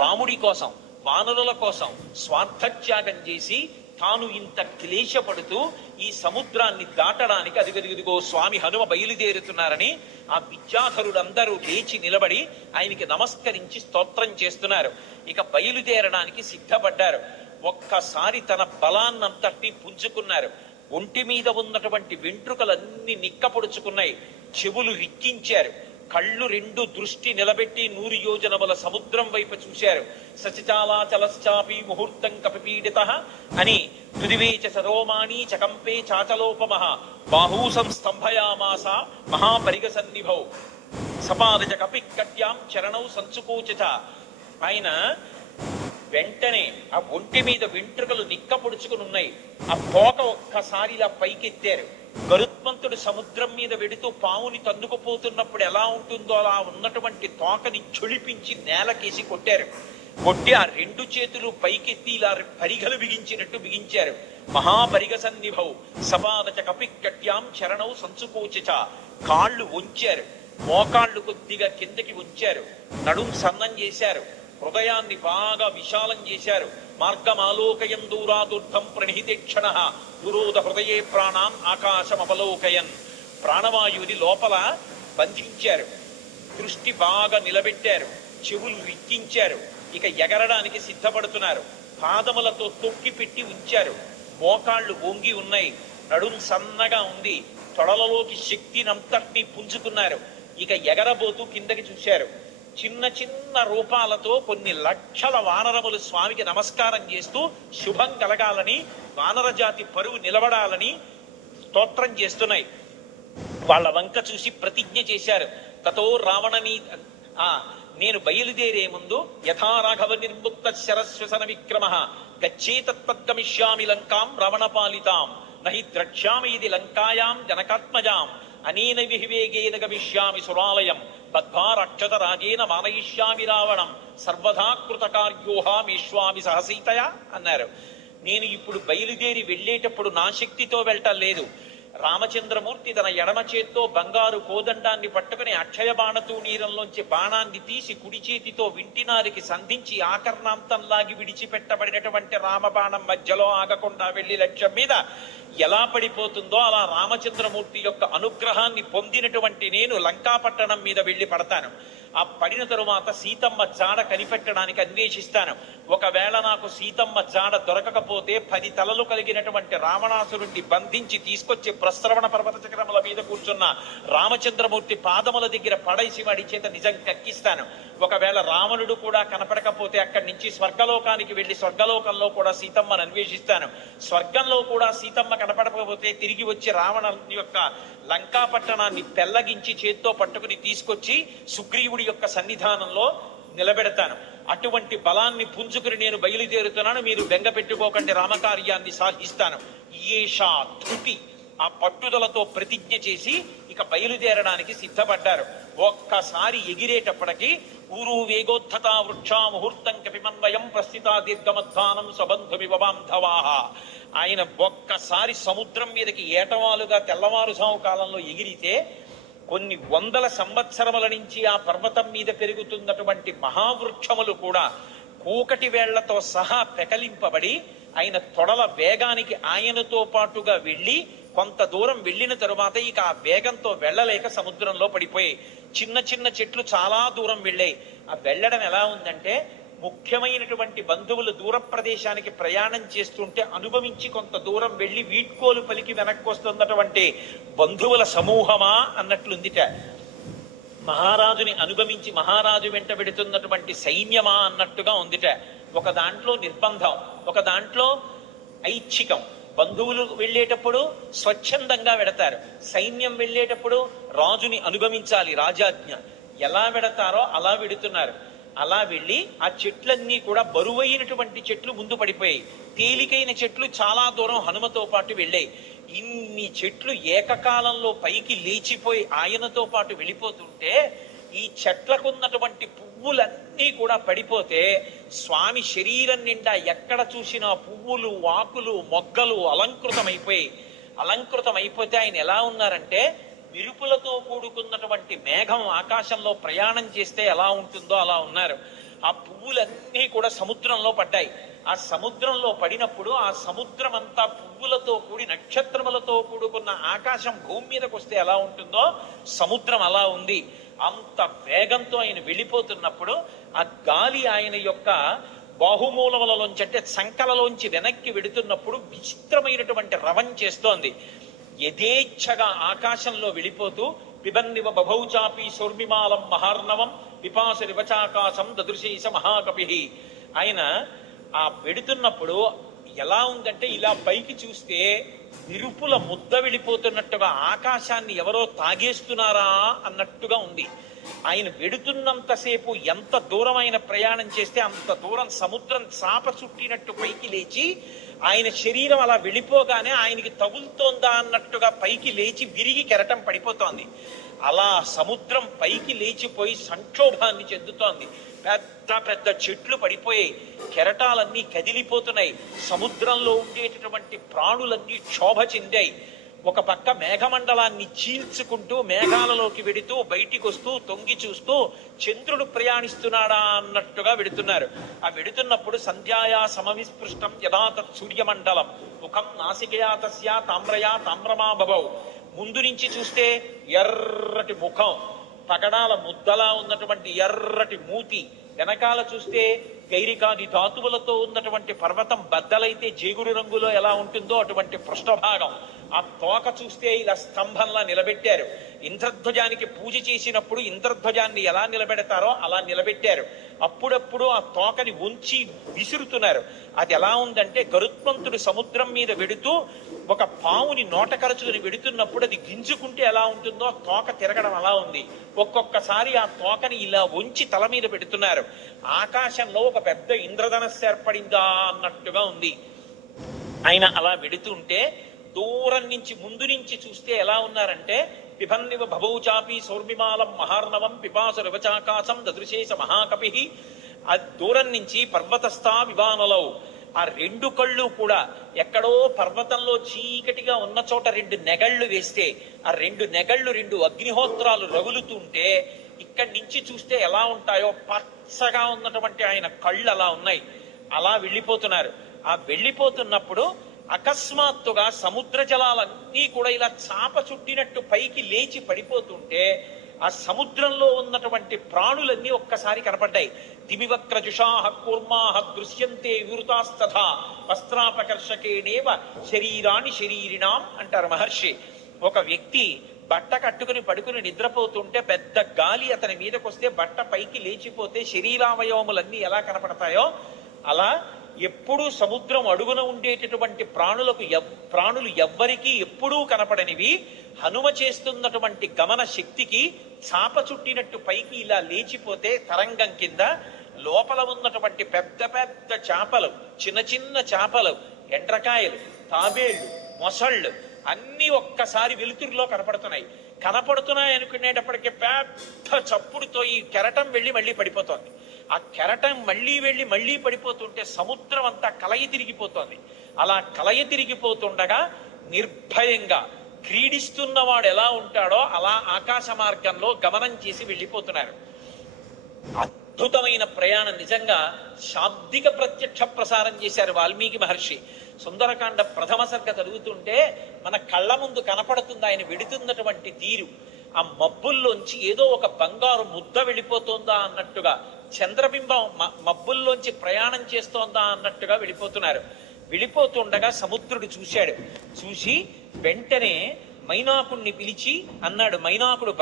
రాముడి కోసం, వానరుల కోసం స్వార్థత్యాగం చేసి తాను ఇంత క్లేశపడుతూ ఈ సముద్రాన్ని దాటడానికి అదిగదిగో స్వామి హనుమ బయలుదేరుతున్నారని ఆ విద్యాధరులందరూ లేచి నిలబడి ఆయనకి నమస్కరించి స్తోత్రం చేస్తున్నారు. ఇక బయలుదేరడానికి సిద్ధపడ్డారు. ఒక్కసారి తన బలాన్నంతటినీ పుంజుకున్నారు. ఒంటి మీద ఉన్నటువంటి వెంట్రుకలన్నీ నిక్కపొడుచుకున్నాయి. చెవులు రిక్కించారు. కళ్ళు 2 దృష్టి నిలబెట్టి 100 యోజనముల సముద్రం వైపు చూశారు. సచిచాలాచలశ్చాపి ముహూర్తం కపిపీడిత అని పృథివీచ సరోమాణి చకంపే చాచలోపమః బాహూ సంస్తంభయామాస మహాపరిగ సన్నిభౌ సపాదజ కపి కట్యాం చరణౌ సంచుకోచ. ఆయన వెంటనే ఆ ఒంటి మీద వెంట్రుకలు నిక్కపొడుచుకుని ఉన్నాయి. ఆ తోక ఒక్కసారి ఇలా పైకెత్తారు. గరుత్మంతుడు సముద్రం మీద వెడుతూ పావుని తన్నుకుపోతున్నప్పుడు ఎలా ఉంటుందో అలా ఉన్నటువంటి తోకని చుళిపించి నేలకేసి కొట్టారు. కొట్టి ఆ 2 చేతులు పైకెత్తి ఇలా పరిగలు బిగించినట్టు బిగించారు. మహాపరిగ సన్నిభౌ సపాదచ కపికట్యాం చరణౌ సంచుకోచ. కాళ్ళు వంచారు, మోకాళ్ళు కొద్దిగా కిందకి ఉంచారు, నడుం సన్నం చేశారు, హృదయాన్ని బాగా విశాలం చేశారు. మార్గమాలోకయం దూరాదుర్ధం ప్రణిహితేక్షణ దురోధ హృదయే ప్రాణాన్ ఆకాశమవలోకయన్. ప్రాణవాయువుని లోపల బంధించారు, దృష్టి బాగా నిలబెట్టారు, చెవులు రిక్కించారు. ఇక ఎగరడానికి సిద్ధపడుతున్నారు. పాదములతో తొక్కి పెట్టి ఉంచారు. మోకాళ్ళు వంగి ఉన్నాయి, నడుం సన్నగా ఉంది, తొడలలోకి శక్తినంతటినీ పుంజుకున్నారు. ఇక ఎగరబోతూ కిందకి చూశారు. చిన్న చిన్న రూపాలతో కొన్ని లక్షల వానరములు స్వామికి నమస్కారం చేస్తూ శుభం కలగాలని, వానర జాతి పరువు నిలబడాలని స్తోత్రం చేస్తున్నాయి. వాళ్ళ వంక చూసి ప్రతిజ్ఞ చేశారు. తతో రావణని నేను బయలుదేరే ముందు యథా రాఘవ నిర్ముక్త శరస్వసన విక్రమ గచ్చేతత్పద్గమిష్యామి లంకాం రావణపాలితాం నహి ద్రక్ష్యామి ఇది లంకాయాం జనకాత్మజాం అనేన విహివేగేన గమిష్యామి సురాలయం బద్ధారక్షత రాజేన మానయిష్యామి రావణం సర్వదా కృతకార్యోహామీశ్వామి సహసీతయా అన్నారు. నేను ఇప్పుడు బయలుదేరి వెళ్ళేటప్పుడు నా శక్తితో వెళ్ళటం లేదు. రామచంద్రమూర్తి తన ఎడమ చేత్తో బంగారు కోదండాన్ని పట్టుకుని అక్షయ బాణతూణీరంలోంచి బాణాన్ని తీసి కుడి చేతితో వింటినారికి సంధించి ఆకర్ణాంతంలాగి విడిచిపెట్టబడినటువంటి రామబాణం మధ్యలో ఆగకుండా వెళ్లి లక్ష్యం మీద ఎలా పడిపోతుందో అలా రామచంద్రమూర్తి యొక్క అనుగ్రహాన్ని పొందినటువంటి నేను లంకాపట్టణం మీద వెళ్లి పడతాను. ఆ పడిన తరువాత సీతమ్మ జాడ కనిపెట్టడానికి అన్వేషిస్తాను. ఒకవేళ నాకు సీతమ్మ జాడ దొరకకపోతే 10 తలలు కలిగినటువంటి రావణాసురుణ్ణి బంధించి తీసుకొచ్చి ప్రస్రవణ పర్వత చక్రముల మీద కూర్చున్న రామచంద్రమూర్తి పాదముల దగ్గర పడేసి వాడి చేత నిజం కక్కిస్తాను. ఒకవేళ రావణుడు కూడా కనపడకపోతే అక్కడి నుంచి స్వర్గలోకానికి వెళ్లి స్వర్గలోకంలో కూడా సీతమ్మను అన్వేషిస్తాను. స్వర్గంలో కూడా సీతమ్మ కనపడకపోతే తిరిగి వచ్చి రావణ యొక్క లంకా పట్టణాన్ని పెల్లగించి చేత్తో పట్టుకుని తీసుకొచ్చి సుగ్రీవుడి యొక్క సన్నిధానంలో నిలబెడతాను. అటువంటి బలాన్ని పుంజుకుని నేను బయలుదేరుతున్నాను, మీరు బెంగ పెట్టుకోకండి, రామకార్యాన్ని సాధిస్తాను. ఏషా ధృతి, ఆ పట్టుదలతో ప్రతిజ్ఞ చేసి ఇక బయలుదేరడానికి సిద్ధపడ్డారు. ఒక్కసారి ఎగిరేటప్పటికి ఊరు వేగోద్ధత వృక్షా ముహూర్తం కపిమన్వయం ప్రస్థితా దీర్ఘమధ్వానం సబంధుమివ బాంధవాః. ఆయన ఒక్కసారి సముద్రం మీదకి ఏటవాలుగా తెల్లవారుజాము కాలంలో ఎగిరితే కొన్ని వందల సంవత్సరముల నుంచి ఆ పర్వతం మీద పెరుగుతున్నటువంటి మహావృక్షములు కూడా కూకటి వేళ్లతో సహా పెకలింపబడి ఆయన తొడల వేగానికి ఆయనతో పాటుగా వెళ్ళి కొంత దూరం వెళ్ళిన తరువాత ఇక ఆ వేగంతో వెళ్ళలేక సముద్రంలో పడిపోయాయి. చిన్న చిన్న చెట్లు చాలా దూరం వెళ్ళాయి. ఆ వెళ్ళడం ఎలా ఉందంటే, ముఖ్యమైనటువంటి బంధువులు దూర ప్రదేశానికి ప్రయాణం చేస్తుంటే అనుభవించి కొంత దూరం వెళ్ళి వీడ్కోలు పలికి వెనక్కి వస్తున్నటువంటి బంధువుల సమూహమా అన్నట్లుందిట. మహారాజుని అనుభవించి మహారాజు వెంట పెడుతున్నటువంటి సైన్యమా అన్నట్టుగా ఉందిట. ఒక దాంట్లో నిర్బంధం, ఒక దాంట్లో ఐచ్ఛికం. బంధువులు వెళ్ళేటప్పుడు స్వచ్ఛందంగా వెడతారు, సైన్యం వెళ్ళేటప్పుడు రాజుని అనుగమించాలి, రాజాజ్ఞ. ఎలా వెడతారో అలా వెడుతున్నారు. అలా వెళ్ళి ఆ చెట్లన్నీ కూడా బరువైనటువంటి చెట్లు ముందు పడిపోయాయి, తేలికైన చెట్లు చాలా దూరం హనుమతో పాటు వెళ్ళాయి. ఇన్ని చెట్లు ఏకకాలంలో పైకి లేచిపోయి ఆయనతో పాటు వెళ్ళిపోతుంటే ఈ చెట్లకున్నటువంటి పువ్వులన్నీ కూడా పడిపోతే స్వామి శరీరం నిండా ఎక్కడ చూసినా పువ్వులు, ఆకులు, మొగ్గలు అలంకృతమైపోయి అలంకృతమైపోతే ఆయన ఎలా ఉన్నారంటే విరుపులతో కూడుకున్నటువంటి మేఘం ఆకాశంలో ప్రయాణం చేస్తే ఎలా ఉంటుందో అలా ఉన్నారు. ఆ పువ్వులన్నీ కూడా సముద్రంలో పడ్డాయి. ఆ సముద్రంలో పడినప్పుడు ఆ సముద్రం అంతా పువ్వులతో కూడి నక్షత్రములతో కూడుకున్న ఆకాశం భూమి మీదకి వస్తే ఎలా ఉంటుందో సముద్రం అలా ఉంది. అంత వేగంతో ఆయన వెళ్ళిపోతున్నప్పుడు ఆ గాలి ఆయన యొక్క బాహుమూలములలోంచి అంటే సంకలలోంచి వెనక్కి వెడుతున్నప్పుడు విచిత్రమైనటువంటి రవం చేస్తోంది. యథేచ్ఛగా ఆకాశంలో వెళ్ళిపోతూ పిబన్నివ బభౌచాపి శోర్మిమాలం మహార్ణవం పిపాస రివచాకాశం దదృశేష మహాకపి. ఆయన ఆ వెడుతున్నప్పుడు ఎలా ఉందంటే ఇలా పైకి చూస్తే విరుపుల ముద్ద వెళ్ళిపోతున్నట్టుగా ఆకాశాన్ని ఎవరో తాగేస్తున్నారా అన్నట్టుగా ఉంది. ఆయన వెడుతున్నంతసేపు ఎంత దూరం ఆయన ప్రయాణం చేస్తే అంత దూరం సముద్రం చాప చుట్టినట్టు పైకి లేచి ఆయన శరీరం అలా వెళ్ళిపోగానే ఆయనకి తగులుతోందా అన్నట్టుగా పైకి లేచి విరిగి కెరటం పడిపోతోంది. అలా సముద్రం పైకి లేచిపోయి సంక్షోభాన్ని చెందుతోంది. పెద్ద పెద్ద చెట్లు పడిపోయాయి, కెరటాలన్నీ కదిలిపోతున్నాయి, సముద్రంలో ఉండేటటువంటి ప్రాణులన్నీ క్షోభ చెందాయి. ఒక పక్క మేఘమండలాన్ని చీల్చుకుంటూ మేఘాలలోకి వెడుతూ బయటికి వస్తూ తొంగి చూస్తూ చంద్రుడు ప్రయాణిస్తున్నాడా అన్నట్టుగా వెడుతున్నారు. ఆ వెడుతున్నప్పుడు సంధ్యాయా సమవిస్పృష్టం యథా తత్ సూర్యమండలం ముఖం నాసికయా తస్యా తామ్రయా తామ్రమా భవౌ ముందు నుంచి చూస్తే ఎర్రటి ముఖం, పగడాల ముద్దలా ఉన్నటువంటి ఎర్రటి మూతి, వెనకాల చూస్తే గైరికాది ధాతువులతో ఉన్నటువంటి పర్వతం బద్దలైతే జేగురు రంగులో ఎలా ఉంటుందో అటువంటి పృష్ఠభాగం. ఆ తోక చూస్తే ఇలా స్తంభంలా నిలబెట్టారు. ఇంద్రధ్వజానికి పూజ చేసినప్పుడు ఇంద్రధ్వజాన్ని ఎలా నిలబెడతారో అలా నిలబెట్టారు. అప్పుడప్పుడు ఆ తోకని ఉంచి విసురుతున్నారు. అది ఎలా ఉందంటే గరుత్మంతుడు సముద్రం మీద వెడుతూ ఒక పావుని నోట కరచుకుని వెడుతున్నప్పుడు అది గింజుకుంటే ఎలా ఉంటుందో ఆ తోక తిరగడం అలా ఉంది. ఒక్కొక్కసారి ఆ తోకని ఇలా ఉంచి తల మీద పెడుతున్నారు. ఆకాశంలో ఒక పెద్ద ఇంద్రధనస్సు ఏర్పడిందా అన్నట్టుగా ఉంది. ఆయన అలా వెడుతుంటే దూరం నుంచి ముందు నుంచి చూస్తే ఎలా ఉన్నారంటే పిబన్నివ భవౌచాపి సౌర్మిమాలం మహార్ణవం పిపాసు రవచాకాశం దదృశేష మహాకపి. ఆ దూరం నుంచి పర్వతస్థా వివానలౌ, ఆ రెండు కళ్ళు కూడా ఎక్కడో పర్వతంలో చీకటిగా ఉన్న చోట రెండు నెగళ్ళు వేస్తే ఆ రెండు నెగళ్ళు రెండు అగ్నిహోత్రాలు రగులుతుంటే ఇక్కడి నుంచి చూస్తే ఎలా ఉంటాయో పచ్చగా ఉన్నటువంటి ఆయన కళ్ళు అలా ఉన్నాయి. అలా వెళ్ళిపోతున్నారు. ఆ వెళ్ళిపోతున్నప్పుడు అకస్మాత్తుగా సముద్ర జలాలన్నీ కూడా ఇలా చాప చుట్టినట్టు పైకి లేచి పడిపోతుంటే ఆ సముద్రంలో ఉన్నటువంటి ప్రాణులన్నీ ఒక్కసారి కనపడ్డాయి. దిమివక్రజుషాహ కూర్మాహ దృశ్యంతే వివృతాస్తథా వస్త్రాపకర్షకేణేవ శరీరాన్ని శరీరిణాం అంటారు మహర్షి. ఒక వ్యక్తి బట్ట కట్టుకుని పడుకుని నిద్రపోతుంటే పెద్ద గాలి అతని మీదకొస్తే బట్ట పైకి లేచిపోతే శరీరావయవములన్నీ ఎలా కనపడతాయో అలా ఎప్పుడూ సముద్రం అడుగున ఉండేటటువంటి ప్రాణులు ఎవ్వరికీ ఎప్పుడూ కనపడనివి హనుమ చేస్తున్నటువంటి గమన శక్తికి చాప చుట్టినట్టు పైకి ఇలా లేచిపోతే తరంగం కింద లోపల ఉన్నటువంటి పెద్ద పెద్ద చేపలు, చిన్న చిన్న చేపలు, ఎండ్రకాయలు, తాబేళ్లు, మొసళ్ళు అన్ని ఒక్కసారి వెలుతురులో కనపడుతున్నాయి అనుకునేటప్పటికీ పెద్ద చప్పుడుతో ఈ కెరటం వెళ్ళి మళ్ళీ పడిపోతోంది. ఆ కెరటం మళ్ళీ వెళ్ళి మళ్ళీ పడిపోతుంటే సముద్రం అంతా కలయి తిరిగిపోతోంది. అలా కలయి తిరిగిపోతుండగా నిర్భయంగా క్రీడిస్తున్నవాడు ఎలా ఉంటాడో అలా ఆకాశ మార్గంలో గమనం చేసి వెళ్ళిపోతున్నారు. అద్భుతమైన ప్రయాణం. నిజంగా శాబ్దిక ప్రత్యక్ష ప్రసారం చేశారు వాల్మీకి మహర్షి. సుందరకాండ ప్రథమ సర్గ చదువుతుంటే మన కళ్ళ ముందు కనపడుతుంది ఆయన వెడుతున్నటువంటి తీరు. ఆ మబ్బుల్లోంచి ఏదో ఒక బంగారు ముద్ద వెళ్ళిపోతుందా అన్నట్టుగా, చంద్రబింబం మబ్బుల్లోంచి ప్రయాణం చేస్తోందా అన్నట్టుగా వెళ్ళిపోతున్నారు. వెళ్ళిపోతుండగా సముద్రుడు చూశాడు. చూసి వెంటనే మైనాకుణ్ణి పిలిచి అన్నాడు, మైనాకుడు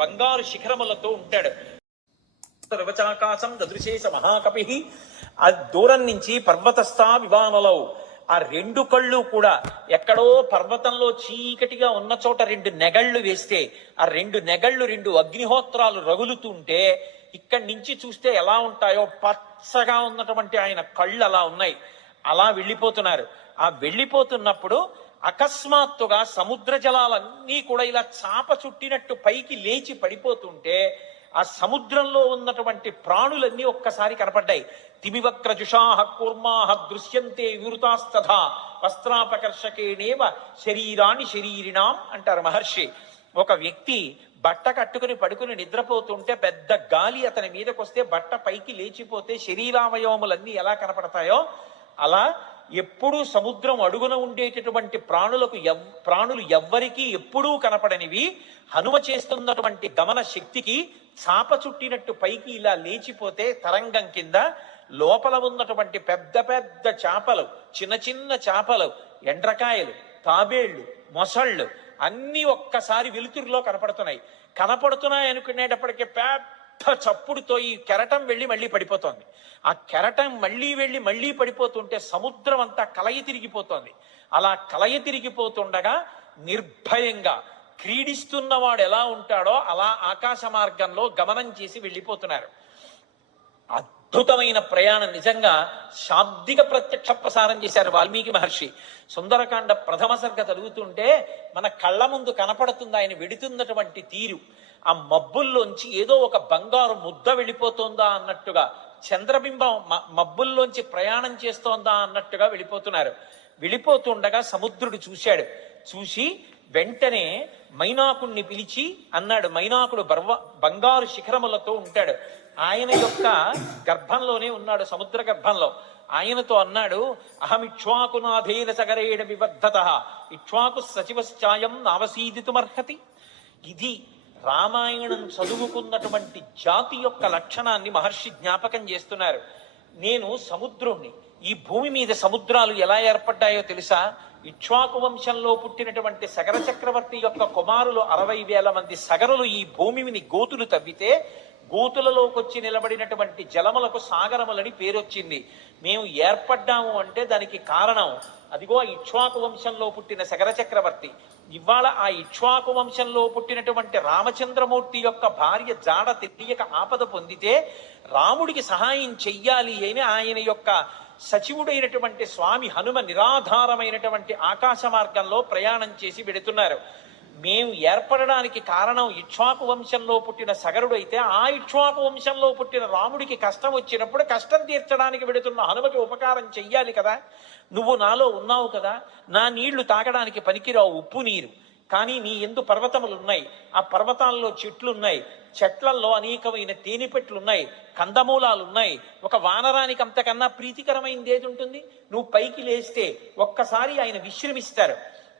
బంగారు శిఖరములతో ఉంటాడు. రవచాకాశం దదృశేష మహాకపి. ఆ దూరం నుంచి పర్వతస్థా వివానలౌ, ఆ రెండు కళ్ళు కూడా ఎక్కడో పర్వతంలో చీకటిగా ఉన్న చోట రెండు నెగళ్ళు వేస్తే ఆ రెండు నెగళ్ళు రెండు అగ్నిహోత్రాలు రగులుతుంటే ఇక్కడి నుంచి చూస్తే ఎలా ఉంటాయో పచ్చగా ఉన్నటువంటి ఆయన కళ్ళు అలా ఉన్నాయి. అలా వెళ్ళిపోతున్నారు. ఆ వెళ్ళిపోతున్నప్పుడు అకస్మాత్తుగా సముద్ర జలాలన్నీ కూడా ఇలా చాప చుట్టినట్టు పైకి లేచి పడిపోతుంటే ఆ సముద్రంలో ఉన్నటువంటి ప్రాణులన్నీ ఒక్కసారి కనపడ్డాయి. తిమివక్రజుషాహ కూర్మాహ దృశ్యంతే వివృతాస్తథా వస్త్రాపకర్షకేణేవ శరీరాన్ని శరీరిణాం అంటారు మహర్షి. ఒక వ్యక్తి బట్ట కట్టుకుని పడుకుని నిద్రపోతుంటే పెద్ద గాలి అతని మీదకొస్తే బట్ట పైకి లేచిపోతే శరీరావయవములన్నీ ఎలా కనపడతాయో అలా ఎప్పుడూ సముద్రం అడుగున ఉండేటటువంటి ప్రాణులు ఎవ్వరికీ ఎప్పుడూ కనపడనివి హనుమ చేస్తున్నటువంటి గమన శక్తికి చాప చుట్టినట్టు పైకి ఇలా లేచిపోతే తరంగం కింద లోపల ఉన్నటువంటి పెద్ద పెద్ద చేపలు, చిన్న చిన్న చేపలు, ఎండ్రకాయలు, తాబేళ్లు, మొసళ్ళు అన్ని ఒక్కసారి వెలుతురులో కనపడుతున్నాయి అనుకునేటప్పటికీ పెద్ద చప్పుడుతో ఈ కెరటం వెళ్ళి మళ్ళీ పడిపోతోంది. ఆ కెరటం మళ్ళీ వెళ్ళి మళ్ళీ పడిపోతుంటే సముద్రం అంతా కలయి తిరిగిపోతోంది. అలా కలయి తిరిగిపోతుండగా నిర్భయంగా క్రీడిస్తున్నవాడు ఎలా ఉంటాడో అలా ఆకాశ మార్గంలో గమనం చేసి వెళ్ళిపోతున్నారు. అద్భుతమైన ప్రయాణం. నిజంగా శాబ్దిక ప్రత్యక్ష ప్రసారం చేశారు వాల్మీకి మహర్షి. సుందరకాండ ప్రథమ సర్గ చదువుతుంటే మన కళ్ళ ముందు కనపడుతుంది ఆయన వెడుతున్నటువంటి తీరు. ఆ మబ్బుల్లోంచి ఏదో ఒక బంగారు ముద్ద వెళ్ళిపోతుందా అన్నట్టుగా, చంద్రబింబం మబ్బుల్లోంచి ప్రయాణం చేస్తోందా అన్నట్టుగా వెళ్ళిపోతున్నారు. వెళ్ళిపోతుండగా సముద్రుడు చూశాడు. చూసి వెంటనే మైనాకుణ్ణి పిలిచి అన్నాడు, మైనాకుడు బంగారు శిఖరములతో ఉంటాడు. ఆయన యొక్క గర్భంలోనే ఉన్నాడు, సముద్ర గర్భంలో. ఆయనతో అన్నాడు, అహమిక్ష్వాకునాథేన సగరేణ వివర్ధత ఇక్ష్వాకు సచివశ్చాయం నావసీదితుమర్హతి. ఇది రామాయణం చదువుకున్నటువంటి జాతి యొక్క లక్షణాన్ని మహర్షి జ్ఞాపకం చేస్తున్నారు. నేను సముద్రుణ్ణి. ఈ భూమి మీద సముద్రాలు ఎలా ఏర్పడ్డాయో తెలుసా? ఇక్ష్వాకు వంశంలో పుట్టినటువంటి సగర చక్రవర్తి యొక్క కుమారులు 60,000 మంది సగరులు ఈ భూమిని గోతులు తవ్వితే గోతులలోకొచ్చి నిలబడినటువంటి జలములకు సాగరములని పేరొచ్చింది. మేము ఏర్పడ్డాము అంటే దానికి కారణం అదిగో ఆ ఇక్ష్వాకు వంశంలో పుట్టిన సగర చక్రవర్తి. ఇవాళ ఆ ఇక్ష్వాకు వంశంలో పుట్టినటువంటి రామచంద్రమూర్తి యొక్క భార్య జాడ తెలియక ఆపద పొందితే రాముడికి సహాయం చెయ్యాలి అని ఆయన యొక్క సచివుడైనటువంటి స్వామి హనుమ నిరాధారమైనటువంటి ఆకాశ మార్గంలో ప్రయాణం చేసి వెడుతున్నారు. మేము ఏర్పడడానికి కారణం ఇక్ష్వాకు వంశంలో పుట్టిన సగరుడైతే ఆ ఇక్ష్వాకు వంశంలో పుట్టిన రాముడికి కష్టం వచ్చినప్పుడు కష్టం తీర్చడానికి వెడుతున్న హనుమకి ఉపకారం చెయ్యాలి కదా. నువ్వు నాలో ఉన్నావు కదా, నా నీళ్లు తాగడానికి పనికిరావు, ఉప్పు నీరు. కానీ నీ ఎందు పర్వతములున్నాయి, ఆ పర్వతాల్లో చెట్లున్నాయి, చెట్లల్లో అనేకమైన తేనెపెట్లున్నాయి, కందమూలాలున్నాయి. ఒక వానరానికి అంతకన్నా ప్రీతికరమైనది ఏది ఉంటుంది? నువ్వు పైకి లేస్తే ఒక్కసారి ఆయన విశ్రమిస్తారు,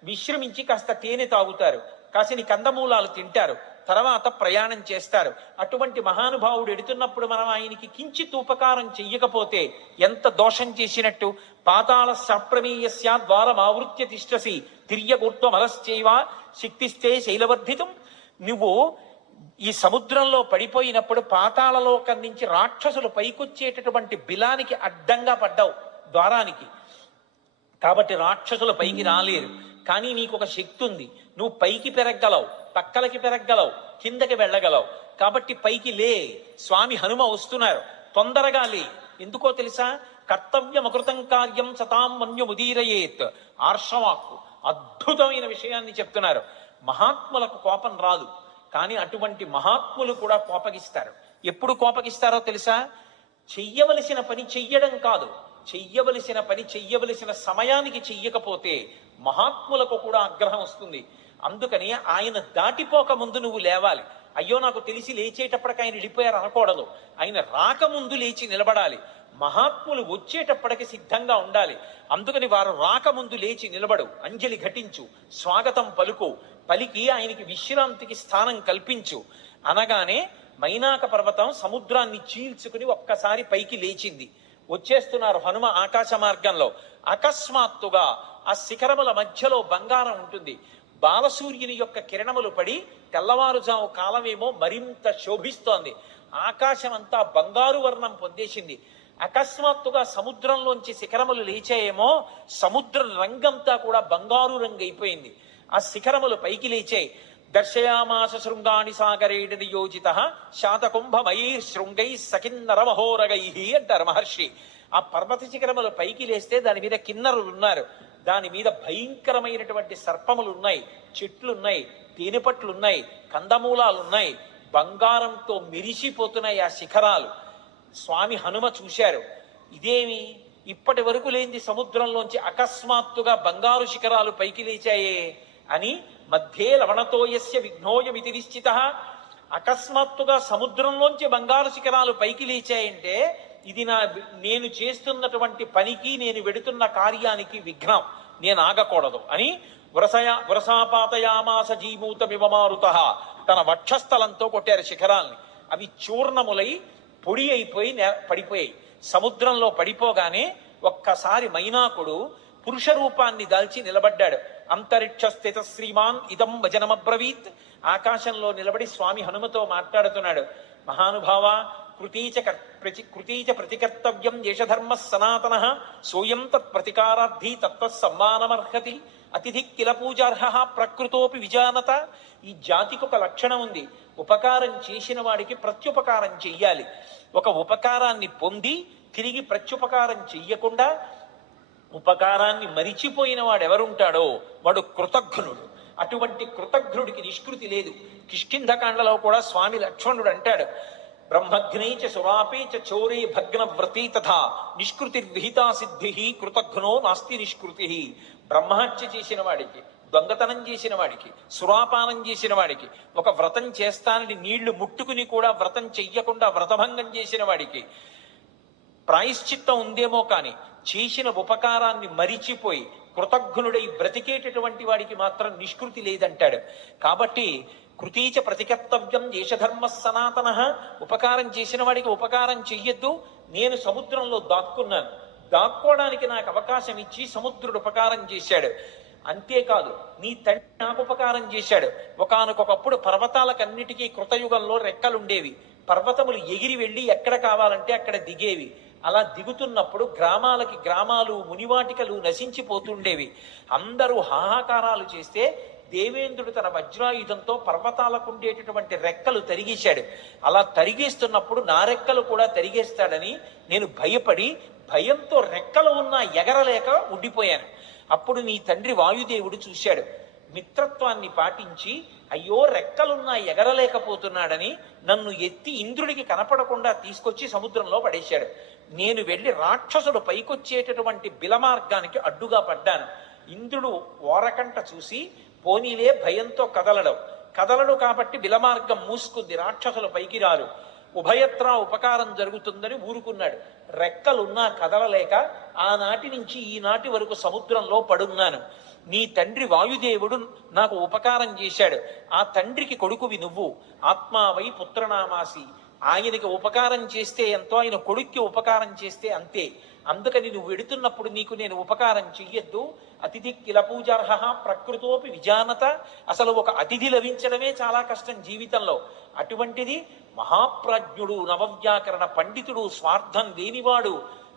విశ్రమించి కాస్త తేనె తాగుతారు, కాసిని కందమూలాలు తింటారు, తర్వాత ప్రయాణం చేస్తారు. అటువంటి మహానుభావుడు ఎడుతున్నప్పుడు మనం ఆయనకి కించిత్ ఉపకారం చెయ్యకపోతే ఎంత దోషం చేసినట్టు. పాతాళ సాప్రమేయస్యా ద్వారమావృత్య తిష్టసి తిర్యగూర్త్వమలశ్చైవ శక్తిస్తే శైలవర్ధితం. నువ్వు ఈ సముద్రంలో పడిపోయినప్పుడు పాతాళలోకం నుంచి రాక్షసులు పైకొచ్చేటటువంటి బిలానికి అడ్డంగా పడ్డావు ద్వారానికి, కాబట్టి రాక్షసులు పైకి రాలేరు. కానీ నీకు ఒక శక్తి ఉంది, నువ్వు పైకి పెరగలవు, పక్కలకి పెరగలవు, కిందకి వెళ్ళగలవు. కాబట్టి పైకి లే, స్వామి హనుమ వస్తున్నారు, తొందరగా లే. ఎందుకో తెలుసా? కర్తవ్యమకృతం కార్యం సతాం మన్యుముదీరయేత్. ఆర్షవాక్కు అద్భుతమైన విషయాన్ని చెప్తున్నారు. మహాత్ములకు కోపం రాదు, కానీ అటువంటి మహాత్ములు కూడా కోపగిస్తారు. ఎప్పుడు కోపగిస్తారో తెలుసా? చెయ్యవలసిన పని చెయ్యడం కాదు, చెయ్యవలసిన పని చెయ్యవలసిన సమయానికి చెయ్యకపోతే మహాత్ములకు కూడా ఆగ్రహం వస్తుంది. అందుకని ఆయన దాటిపోక ముందు నువ్వు లేవాలి. అయ్యో నాకు తెలిసి లేచేటప్పటికి ఆయన వెళ్ళిపోయారు అనకూడదు, ఆయన రాకముందు లేచి నిలబడాలి. మహాత్ములు వచ్చేటప్పటికి సిద్ధంగా ఉండాలి. అందుకని వారు రాకముందు లేచి నిలబడు, అంజలి ఘటించు, స్వాగతం పలుకు, పలికి ఆయనకి విశ్రాంతికి స్థానం కల్పించు. అనగానే మైనాక పర్వతం సముద్రాన్ని చీల్చుకుని ఒక్కసారి పైకి లేచింది. వచ్చేస్తున్నారు హనుమ ఆకాశ మార్గంలో. అకస్మాత్తుగా ఆ శిఖరముల మధ్యలో బంగారం ఉంటుంది. బాలసూర్యుని యొక్క కిరణములు పడి తెల్లవారుజాము కాలమేమో మరింత శోభిస్తోంది. ఆకాశం అంతా బంగారు వర్ణం పొందేసింది. అకస్మాత్తుగా సముద్రంలోంచి శిఖరములు లేచాయేమో, సముద్ర రంగంతా కూడా బంగారు రంగు అయిపోయింది. ఆ శిఖరములు పైకి లేచాయి. దర్శయామాస శృంగాణి సాగరేణ నియోజిత శాతకుంభమయీ శృంగై సకిన్నర మహోరగై అంటారు మహర్షి. ఆ పర్వత శిఖరములు పైకి లేస్తే దాని మీద కిన్నరులు ఉన్నారు, దాని మీద భయంకరమైనటువంటి సర్పములు ఉన్నాయి, చెట్లున్నాయి, తేనెపట్లున్నాయి, కందమూలాలున్నాయి, బంగారంతో మెరిసిపోతున్నాయి ఆ శిఖరాలు. స్వామి హనుమ చూశారు, ఇదేమి ఇప్పటి వరకు లేని సముద్రంలోంచి అకస్మాత్తుగా బంగారు శిఖరాలు పైకి లేచాయే అని. మధ్యే లవణతోయస్య విఘ్నోయమితి నిశ్చిత. అకస్మాత్తుగా సముద్రంలోంచి బంగారు శిఖరాలు పైకి లేచాయంటే ఇది నేను చేస్తున్నటువంటి పనికి, నేను వెడుతున్న కార్యానికి విఘ్నం, నేను ఆగకూడదు అని వరసాపాతయామాస జీమూతమివమారుత తన వక్షస్థలంతో కొట్టారు శిఖరాల్ని. అవి చూర్ణములై పొడి అయిపోయి పడిపోయాయి. సముద్రంలో పడిపోగానే ఒక్కసారి మైనాకుడు పురుష రూపాన్ని దాల్చి నిలబడ్డాడు. అంతరిక్ష స్థిత శ్రీమాన్ ఇదం వచనమబ్రవీత్. ఆకాశంలో నిలబడి స్వామి హనుమతో మాట్లాడుతున్నాడు. మహానుభావ, కృతీచ ప్రతికర్తవ్యం దేశధర్మ సనాతన సోయం తత్ ప్రతికారార్థి తత్వ సమ్మానమర్హతి అతిథి కిల పూజార్హ ప్రకృతోపి విజానత. ఈ జాతికి ఒక లక్షణం ఉంది, ఉపకారం చేసిన వాడికి ప్రత్యుపకారం చెయ్యాలి. ఒక ఉపకారాన్ని పొంది తిరిగి ప్రత్యుపకారం చెయ్యకుండా ఉపకారాన్ని మరిచిపోయిన వాడు ఎవరుంటాడో వాడు కృతజ్ఞుడు. అటువంటి కృతజ్ఞుడికి నిష్కృతి లేదు. కిష్కింధకాండలో కూడా స్వామి లక్ష్మణుడు అంటాడు, బ్రహ్మఘ్నే చ సురాపే చ చోరే భగ్న వ్రతే తథా నిష్కృతిర్విహితా సిద్ధి కృతఘ్నో నాస్తి నిష్కృతి. బ్రహ్మహత్య చేసిన వాడికి, దొంగతనం చేసిన వాడికి, సురాపానం చేసిన వాడికి, ఒక వ్రతం చేస్తానని నీళ్లు ముట్టుకుని కూడా వ్రతం చెయ్యకుండా వ్రతభంగం చేసిన వాడికి, ప్రాయశ్చిత్తం ఉందేమో కానీ చేసిన ఉపకారాన్ని మరిచిపోయి కృతజ్ఞుడై బ్రతికేటటువంటి వాడికి మాత్రం నిష్కృతి లేదంటాడు. కాబట్టి కృతీచ ప్రతికర్తవ్యం దేశధర్మ సనాతన, ఉపకారం చేసిన వాడికి ఉపకారం చెయ్యొద్దు. నేను సముద్రంలో దాక్కున్నాను, దాక్కోవడానికి నాకు అవకాశం ఇచ్చి సముద్రుడు ఉపకారం చేశాడు. అంతేకాదు నీ తండ్రి నాకు ఉపకారం చేశాడు. ఒకానొకప్పుడు పర్వతాలకన్నిటికీ కృతయుగంలో రెక్కలుండేవి. పర్వతములు ఎగిరి వెళ్ళి ఎక్కడ కావాలంటే అక్కడ దిగేవి. అలా దిగుతున్నప్పుడు గ్రామాలకి గ్రామాలు మునివాటికలు నశించిపోతుండేవి. అందరూ హాహాకారాలు చేస్తే దేవేంద్రుడు తన వజ్రాయుధంతో పర్వతాలకు ఉండేటటువంటి రెక్కలు తరిగేశాడు. అలా తరిగేస్తున్నప్పుడు నా రెక్కలు కూడా తరిగేస్తాడని నేను భయపడి భయంతో రెక్కలు ఉన్నా ఎగరలేక ఉండిపోయాను. అప్పుడు నీ తండ్రి వాయుదేవుడు చూశాడు. మిత్రత్వాన్ని పాటించి అయ్యో రెక్కలున్నా ఎగరలేకపోతున్నాడని నన్ను ఎత్తి ఇంద్రుడికి కనపడకుండా తీసుకొచ్చి సముద్రంలో పడేశాడు. నేను వెళ్ళి రాక్షసుడు పైకొచ్చేటటువంటి బిలమార్గానికి అడ్డుగా పడ్డాను. ఇంద్రుడు ఓరకంట చూసి పోనీలే భయంతో కదలడు కాబట్టి బిలమార్గం మూసుకుంది, రాక్షసులు పైకి రారు, ఉభయత్రా ఉపకారం జరుగుతుందని ఊరుకున్నాడు. రెక్కలున్నా కదలలేక ఆనాటి నుంచి ఈనాటి వరకు సముద్రంలో పడున్నాను. నీ తండ్రి వాయుదేవుడు నాకు ఉపకారం చేశాడు. ఆ తండ్రికి కొడుకువి నువ్వు, ఆత్మావై పుత్రనామాసి. ఆయనకి ఉపకారం చేస్తే ఎంతో, ఆయన కొడుక్కి ఉపకారం చేస్తే అంతే. అందుకని నువ్వు వెడుతున్నప్పుడు నీకు నేను ఉపకారం చెయ్యొద్దు. అతిథి కిల పూజార్హ ప్రకృతోపి విజానత. అసలు ఒక అతిథి లభించడమే చాలా కష్టం జీవితంలో. అటువంటిది మహాప్రాజ్ఞుడు, నవవ్యాకరణ పండితుడు, స్వార్థం లేనివాడు,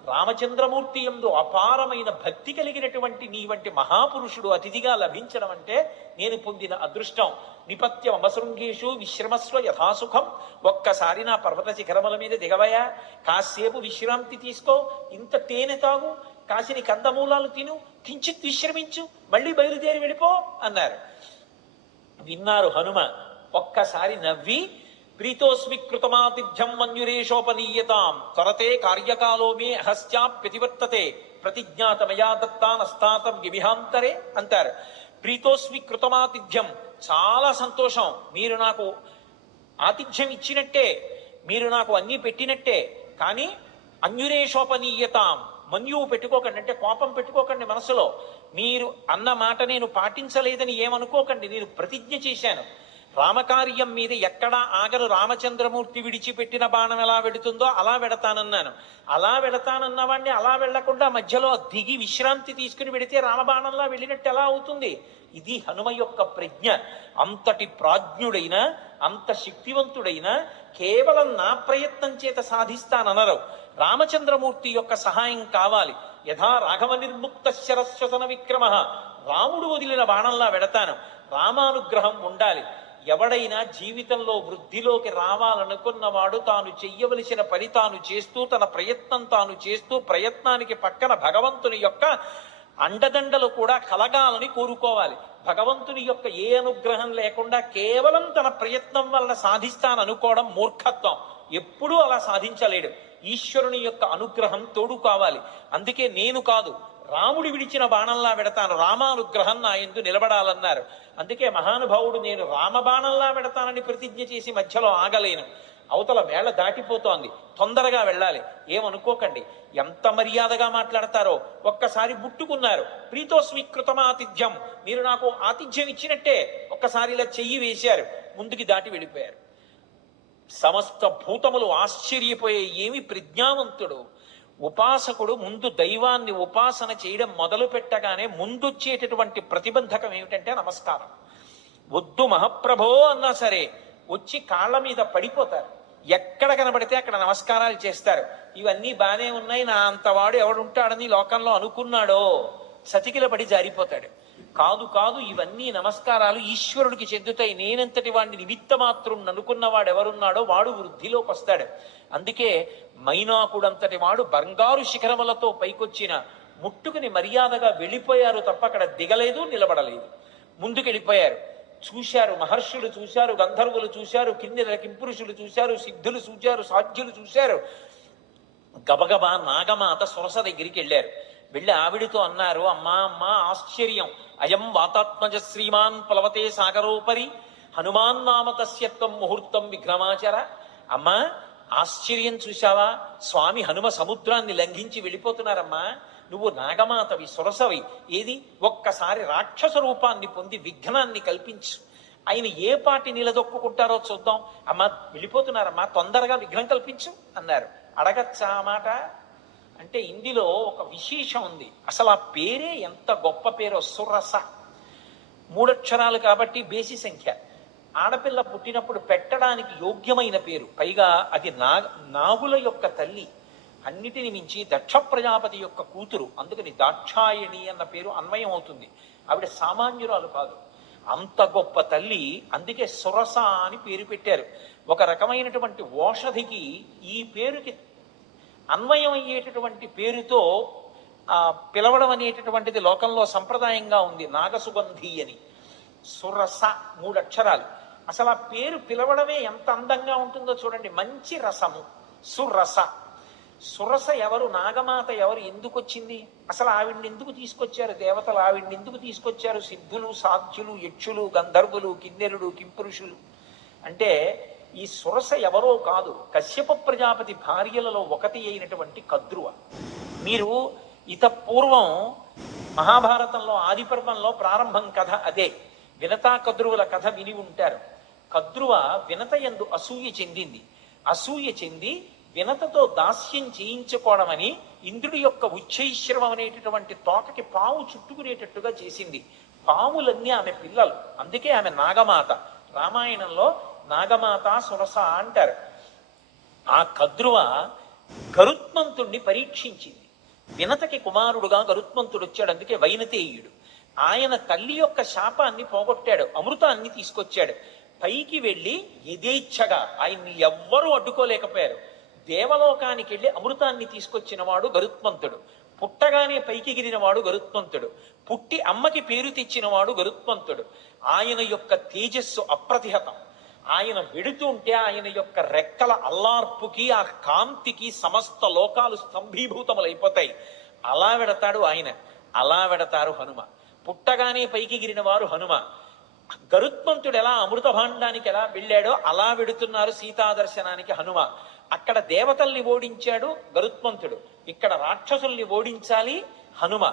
రామచంద్రమూర్తి యందు అపారమైన భక్తి కలిగినటువంటి నీ వంటి మహాపురుషుడు అతిథిగా లభించడం అంటే నేను పొందిన అదృష్టం. నిపత్యం అమశృంగేషు విశ్రమస్వ యథాసుఖం. ఒక్కసారి నా పర్వత శిఖరముల మీద దిగవయా, కాసేపు విశ్రాంతి తీసుకో, ఇంత తేనె తాగు, కాసిని కందమూలాలు తిను, కించిత్ విశ్రమించు, మళ్ళీ బయలుదేరి వెళ్ళిపో అన్నారు. విన్నారు హనుమ. ఒక్కసారి నవ్వి ప్రీతోస్మి కృతమాతిథ్యం మన్యురేషోపనీయతాం త్వరతే కార్యకాలో మే అహస్యాప్యతివర్తతే ప్రతిజ్ఞాతమయా దత్తానస్తాతం వివిహాంతరే అంటారు. ప్రీతోస్మి కృతమాతిథ్యం, చాలా సంతోషం, మీరు నాకు ఆతిథ్యం ఇచ్చినట్టే, మీరు నాకు అన్నీ పెట్టినట్టే. కానీ అన్యురేషోపనీయతాం, మన్యువు పెట్టుకోకండి, అంటే కోపం పెట్టుకోకండి మనసులో. మీరు అన్న మాట నేను పాటించలేదని ఏమనుకోకండి. నేను ప్రతిజ్ఞ చేశాను, రామకార్యం మీద ఎక్కడా ఆగరు. రామచంద్రమూర్తి విడిచిపెట్టిన బాణం ఎలా వెడుతుందో అలా వెడతానన్నాను. అలా వెడతానన్న వాడిని అలా వెళ్లకుండా మధ్యలో దిగి విశ్రాంతి తీసుకుని వెడితే రామబాణంలా వెళ్ళినట్టు ఎలా అవుతుంది? ఇది హనుమ యొక్క ప్రజ్ఞ. అంతటి ప్రాజ్ఞుడైన, అంత శక్తివంతుడైన కేవలం నా ప్రయత్నం చేత సాధిస్తాననరు. రామచంద్రమూర్తి యొక్క సహాయం కావాలి. యథా రాఘవ నిర్ముక్త శరస్వసన విక్రమ, రాముడు వదిలిన బాణంలా వెడతాను. రామానుగ్రహం ఉండాలి. ఎవడైనా జీవితంలో వృద్ధిలోకి రావాలనుకున్నవాడు తాను చెయ్యవలసిన పని తాను చేస్తూ, తన ప్రయత్నం తాను చేస్తూ, ప్రయత్నానికి పక్కన భగవంతుని యొక్క అండదండలు కూడా కలగాలని కోరుకోవాలి. భగవంతుని యొక్క ఏ అనుగ్రహం లేకుండా కేవలం తన ప్రయత్నం వలన సాధిస్తాననుకోవడం మూర్ఖత్వం. ఎప్పుడూ అలా సాధించలేడు. ఈశ్వరుని యొక్క అనుగ్రహం తోడు కావాలి. అందుకే నేను కాదు, రాముడి విడిచిన బాణంలా వెడతాను, రామానుగ్రహం నా యందు నిలబడాలన్నారు. అందుకే మహానుభావుడు నేను రామబాణంలా వెడతానని ప్రతిజ్ఞ చేసి మధ్యలో ఆగలేను. అవతల వేళ దాటిపోతోంది, తొందరగా వెళ్ళాలి. ఏమనుకోకండి, ఎంత మర్యాదగా మాట్లాడతారో. ఒక్కసారి ముట్టుకున్నారు. ప్రీతోస్మి కృతమాతిథ్యం, మీరు నాకు ఆతిథ్యం ఇచ్చినట్టే. ఒక్కసారి ఇలా చెయ్యి వేశారు, ముందుకి దాటి వెళ్ళిపోయారు. సమస్త భూతములు ఆశ్చర్యపోయే, ఏమి ప్రజ్ఞావంతుడు. ఉపాసకుడు ముందు దైవాన్ని ఉపాసన చేయడం మొదలు పెట్టగానే ముందొచ్చేటటువంటి ప్రతిబంధకం ఏమిటంటే నమస్కారం. వద్దు మహాప్రభో అన్నా సరే వచ్చి కాళ్ళ మీద పడిపోతారు. ఎక్కడ కనబడితే అక్కడ నమస్కారాలు చేస్తారు. ఇవన్నీ బానే ఉన్నాయి, నా అంతవాడు ఎవడుంటాడని లోకంలో అనుకున్నాడో సతికిల పడి జారిపోతాడు. కాదు కాదు, ఇవన్నీ నమస్కారాలు ఈశ్వరుడికి చెందుతాయి. నేనంతటి వాడిని నిమిత్త మాత్రం అనుకున్నవాడు ఎవరున్నాడో వాడు వృద్ధిలోకి వస్తాడు. అందుకే మైనాకుడంతటి వాడు బంగారు శిఖరములతో పైకొచ్చిన ముట్టుకుని మర్యాదగా వెళ్ళిపోయారు తప్ప అక్కడ దిగలేదు, నిలబడలేదు. ముందుకెళ్ళిపోయారు. చూశారు, మహర్షులు చూశారు, గంధర్వులు చూశారు, కిన్నెర కింపురుషులు చూశారు, సిద్ధులు చూశారు, సాధ్యులు చూశారు. గబగబా నాగమాత సొరస దగ్గరికి వెళ్ళారు. వెళ్ళి ఆవిడితో అన్నారు, అమ్మా అమ్మా ఆశ్చర్యం, అయం వాతాత్మజ శ్రీమాన్ ప్లవతే సాగరోపరి హనుమాన్ నామ తస్యత్వం ముహూర్తం విఘ్నమాచర. అమ్మా, ఆశ్చర్యం చూశావా? స్వామి హనుమ సముద్రాన్ని లంఘించి వెళ్ళిపోతున్నారమ్మా. నువ్వు నాగమాతవి, సురసవి. ఏది ఒక్కసారి రాక్షస రూపాన్ని పొంది విఘ్నాన్ని కల్పించు. ఆయన ఏ పాటి నిలదొక్కుంటారో చూద్దాం. అమ్మ వెళ్ళిపోతున్నారమ్మా, తొందరగా విఘ్నం కల్పించు అన్నారు. అడగచ్చా ఆ మాట? అంటే ఇందులో ఒక విశేషం ఉంది. అసలు ఆ పేరే ఎంత గొప్ప పేరో, సురస. 3 అక్షరాలు కాబట్టి బేసి సంఖ్య. ఆడపిల్ల పుట్టినప్పుడు పెట్టడానికి యోగ్యమైన పేరు. పైగా అది నాగుల యొక్క తల్లి, అన్నిటిని మించి దక్ష ప్రజాపతి యొక్క కూతురు. అందుకని దాక్షాయణి అన్న పేరు అన్వయం అవుతుంది. ఆవిడ సామాన్యురాలు కాదు, అంత గొప్ప తల్లి. అందుకే సురస అని పేరు పెట్టారు. ఒక రకమైనటువంటి ఓషధికి ఈ పేరుకి అన్వయం అయ్యేటటువంటి పేరుతో పిలవడం అనేటటువంటిది లోకంలో సంప్రదాయంగా ఉంది. నాగసుగంధి అని. సురస 3 అక్షరాలు. అసలు ఆ పేరు పిలవడమే ఎంత అందంగా ఉంటుందో చూడండి. మంచి రసము, సురస. సురస ఎవరు? నాగమాత ఎవరు? ఎందుకు వచ్చింది? అసలు ఆవిడ్ని ఎందుకు తీసుకొచ్చారు దేవతలు? ఆవిడ్ని ఎందుకు తీసుకొచ్చారు సిద్ధులు, సాధ్యులు, యక్షులు, గంధర్వులు, కిన్నెరుడు, కింపురుషులు? అంటే ఈ సురస ఎవరో కాదు, కశ్యప ప్రజాపతి భార్యలలో ఒకటి అయినటువంటి కద్రువ. మీరు పూర్వం మహాభారతంలో ఆదిపర్వంలో ప్రారంభం కథ అదే. వినతా కద్రువుల కథ విని ఉంటారు. కద్రువ వినత యందు అసూయ చెందింది. అసూయ చెంది వినతతో దాస్యం చేయించుకోవడమని ఇంద్రుడి యొక్క ఉచ్చైశ్రవం అనేటటువంటి తోకకి పాము చుట్టుకునేటట్టుగా చేసింది. పాములన్నీ ఆమె పిల్లలు, అందుకే ఆమె నాగమాత. రామాయణంలో నాగమాత సురస అంటారు. ఆ కద్రువ గరుత్మంతుణ్ణి పరీక్షించింది. వినతకి కుమారుడుగా గరుత్మంతుడు వచ్చాడు, అందుకే వైనతేయుడు. ఆయన తల్లి యొక్క శాపాన్ని పోగొట్టాడు, అమృతాన్ని తీసుకొచ్చాడు. పైకి వెళ్ళి యథేచ్ఛగా, ఆయన్ని ఎవ్వరూ అడ్డుకోలేకపోయారు. దేవలోకానికి వెళ్ళి అమృతాన్ని తీసుకొచ్చిన వాడు గరుత్మంతుడు. పుట్టగానే పైకి ఎగిరినవాడు గరుత్మంతుడు. పుట్టి అమ్మకి పేరు తెచ్చినవాడు గరుత్మంతుడు. ఆయన యొక్క తేజస్సు అప్రతిహతం. ఆయన వెడుతుంటే ఆయన యొక్క రెక్కల అల్లార్పుకి, ఆ కాంతికి సమస్త లోకాలు స్తంభీభూతములైపోతాయి. అలా వెడతాడు ఆయన, అలా వెడతారు హనుమ. పుట్టగానే పైకి ఎగిరిన వారు హనుమ. గరుత్మంతుడు ఎలా అమృత భాండానికి ఎలా వెళ్ళాడో అలా వెడుతున్నారు సీతాదర్శనానికి హనుమ. అక్కడ దేవతల్ని ఓడించాడు గరుత్మంతుడు, ఇక్కడ రాక్షసుల్ని ఓడించాలి హనుమ.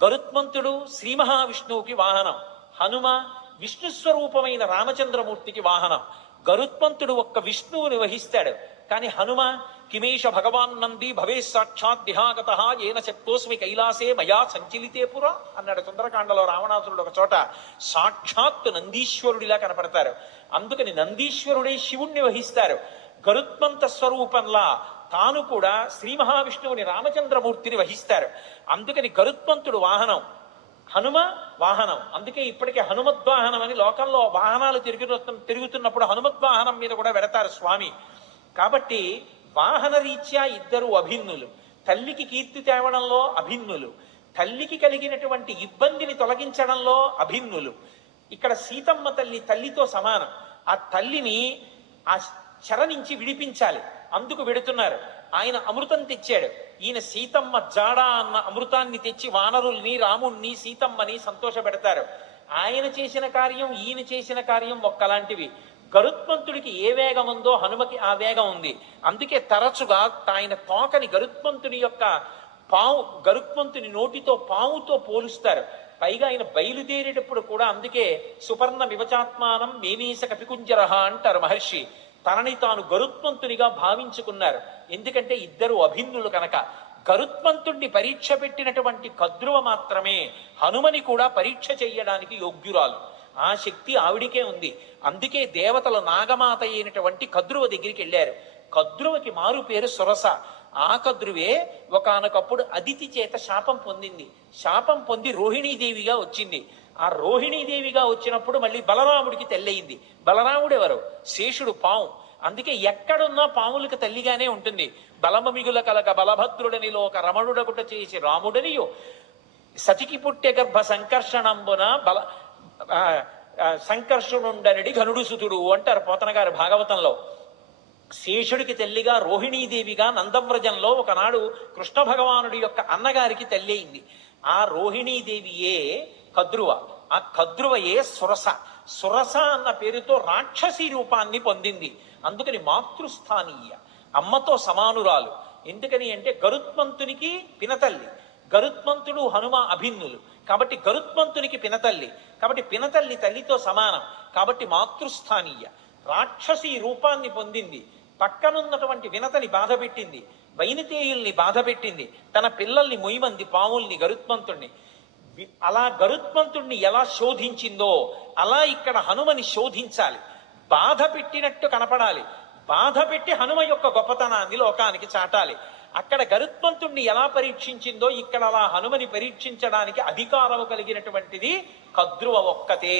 గరుత్మంతుడు శ్రీ మహావిష్ణువుకి వాహనం, హనుమ విష్ణుస్వరూపమైన రామచంద్రమూర్తికి వాహనం. గరుత్మంతుడు ఒక్క విష్ణువుని వహిస్తాడు, కానీ హనుమ కిమేష భగవాన్ నంది భవే సాక్షాత్ దిహాగత ఏన శక్తోస్మి కైలాసే మయా సంచలితే పురా అన్నాడు సుందరకాండలో రావణాసురుడు ఒక చోట. సాక్షాత్ నందీశ్వరుడిలా కనపడతారు. అందుకని నందీశ్వరుడే శివుణ్ణి వహిస్తారు. గరుత్మంత స్వరూపంలా తాను కూడా శ్రీ మహావిష్ణువుని రామచంద్రమూర్తిని వహిస్తారు. అందుకని గరుత్మంతుడు వాహనం, హనుమ వాహనం. అందుకే ఇప్పటికే హనుమద్వాహనం అని లోకంలో వాహనాలు తిరుగుతున్నప్పుడు హనుమద్వాహనం మీద కూడా వెడతారు స్వామి. కాబట్టి వాహన రీత్యా ఇద్దరు అభిన్నులు. తల్లికి కీర్తి తేవడంలో అభిన్నులు, తల్లికి కలిగినటువంటి ఇబ్బందిని తొలగించడంలో అభిన్నులు. ఇక్కడ సీతమ్మ తల్లి తల్లితో సమానం. ఆ తల్లిని ఆ చెర నుంచి విడిపించాలి, అందుకు వెడుతున్నారు. ఆయన అమృతం తెచ్చాడు. ఈయన సీతమ్మ జాడ అన్న అమృతాన్ని తెచ్చి వానరుల్ని, రాముణ్ణి, సీతమ్మని సంతోషపెడతారు. ఆయన చేసిన కార్యం, ఈయన చేసిన కార్యం ఒక్కలాంటివి. గరుత్మంతుడికి ఏ వేగం ఉందో హనుమకి ఆ వేగం ఉంది. అందుకే తరచుగా ఆయన తోకని గరుత్మంతుని నోటితో పావుతో పోలుస్తారు. పైగా ఆయన బయలుదేరేటప్పుడు కూడా అందుకే సుపర్ణ వివచాత్మానం మేనీస కపికుంజరహ అంటారు మహర్షి. తనని తాను గరుత్మంతునిగా భావించుకున్నారు, ఎందుకంటే ఇద్దరు అభిన్నులు కనుక. గరుత్మంతుణ్ణి పరీక్ష పెట్టినటువంటి కద్రువ మాత్రమే హనుమని కూడా పరీక్ష చెయ్యడానికి యోగ్యురాలు. ఆ శక్తి ఆవిడికే ఉంది. అందుకే దేవతలు నాగమాత అయినటువంటి కద్రువ దగ్గరికి వెళ్ళారు. కద్రువకి మారు పేరు సురస. ఆ కద్రువే ఒకానొకప్పుడు అదితి చేత శాపం పొందింది. శాపం పొంది రోహిణీదేవిగా వచ్చింది. ఆ రోహిణీదేవిగా వచ్చినప్పుడు మళ్ళీ బలరాముడికి తెల్లయింది. బలరాముడు ఎవరు? శేషుడు, పాము. అందుకే ఎక్కడున్నా పాములకు తల్లిగానే ఉంటుంది. బలమమిగుల కలక బలభద్రుడనిలో ఒక రమణుడగుట చేసి రాముడనియో సతికి పుట్టె గర్భ సంకర్షణంబున సంకర్షణుండనడి ఘనుడు సుతుడు అంటారు పోతన గారు భాగవతంలో. శేషుడికి తల్లిగా రోహిణీదేవిగా నందవ్రజంలో ఒకనాడు కృష్ణ భగవానుడి యొక్క అన్నగారికి తల్లి అయింది. ఆ రోహిణీదేవియే కద్రువ. ఆ కద్రువయే సురస. సురస అన్న పేరుతో రాక్షసీ రూపాన్ని పొందింది. అందుకని మాతృస్థానీయ. అమ్మతో సమానురాలు. ఎందుకని అంటే గరుత్మంతునికి పినతల్లి, గరుత్మంతుడు హనుమ అభిన్నులు కాబట్టి గరుత్మంతునికి పినతల్లి, కాబట్టి పినతల్లి తల్లితో సమానం, కాబట్టి మాతృస్థానీయ. రాక్షసి రూపాన్ని పొందింది, పక్కనున్నటువంటి వినతని బాధ పెట్టింది, వైనితేయుల్ని బాధ పెట్టింది, తన పిల్లల్ని మొయ్యమంది పాముల్ని గరుత్మంతుణ్ణి. అలా గరుత్మంతుణ్ణి ఎలా శోధించిందో అలా ఇక్కడ హనుమని శోధించాలి. బాధ పెట్టినట్టు కనపడాలి, బాధ పెట్టి హనుమ యొక్క గొప్పతనాన్ని లోకానికి చాటాలి. అక్కడ గరుత్మంతుణ్ణి ఎలా పరీక్షించిందో ఇక్కడ అలా హనుమని పరీక్షించడానికి అధికారము కలిగినటువంటిది కద్రువ ఒక్కతే.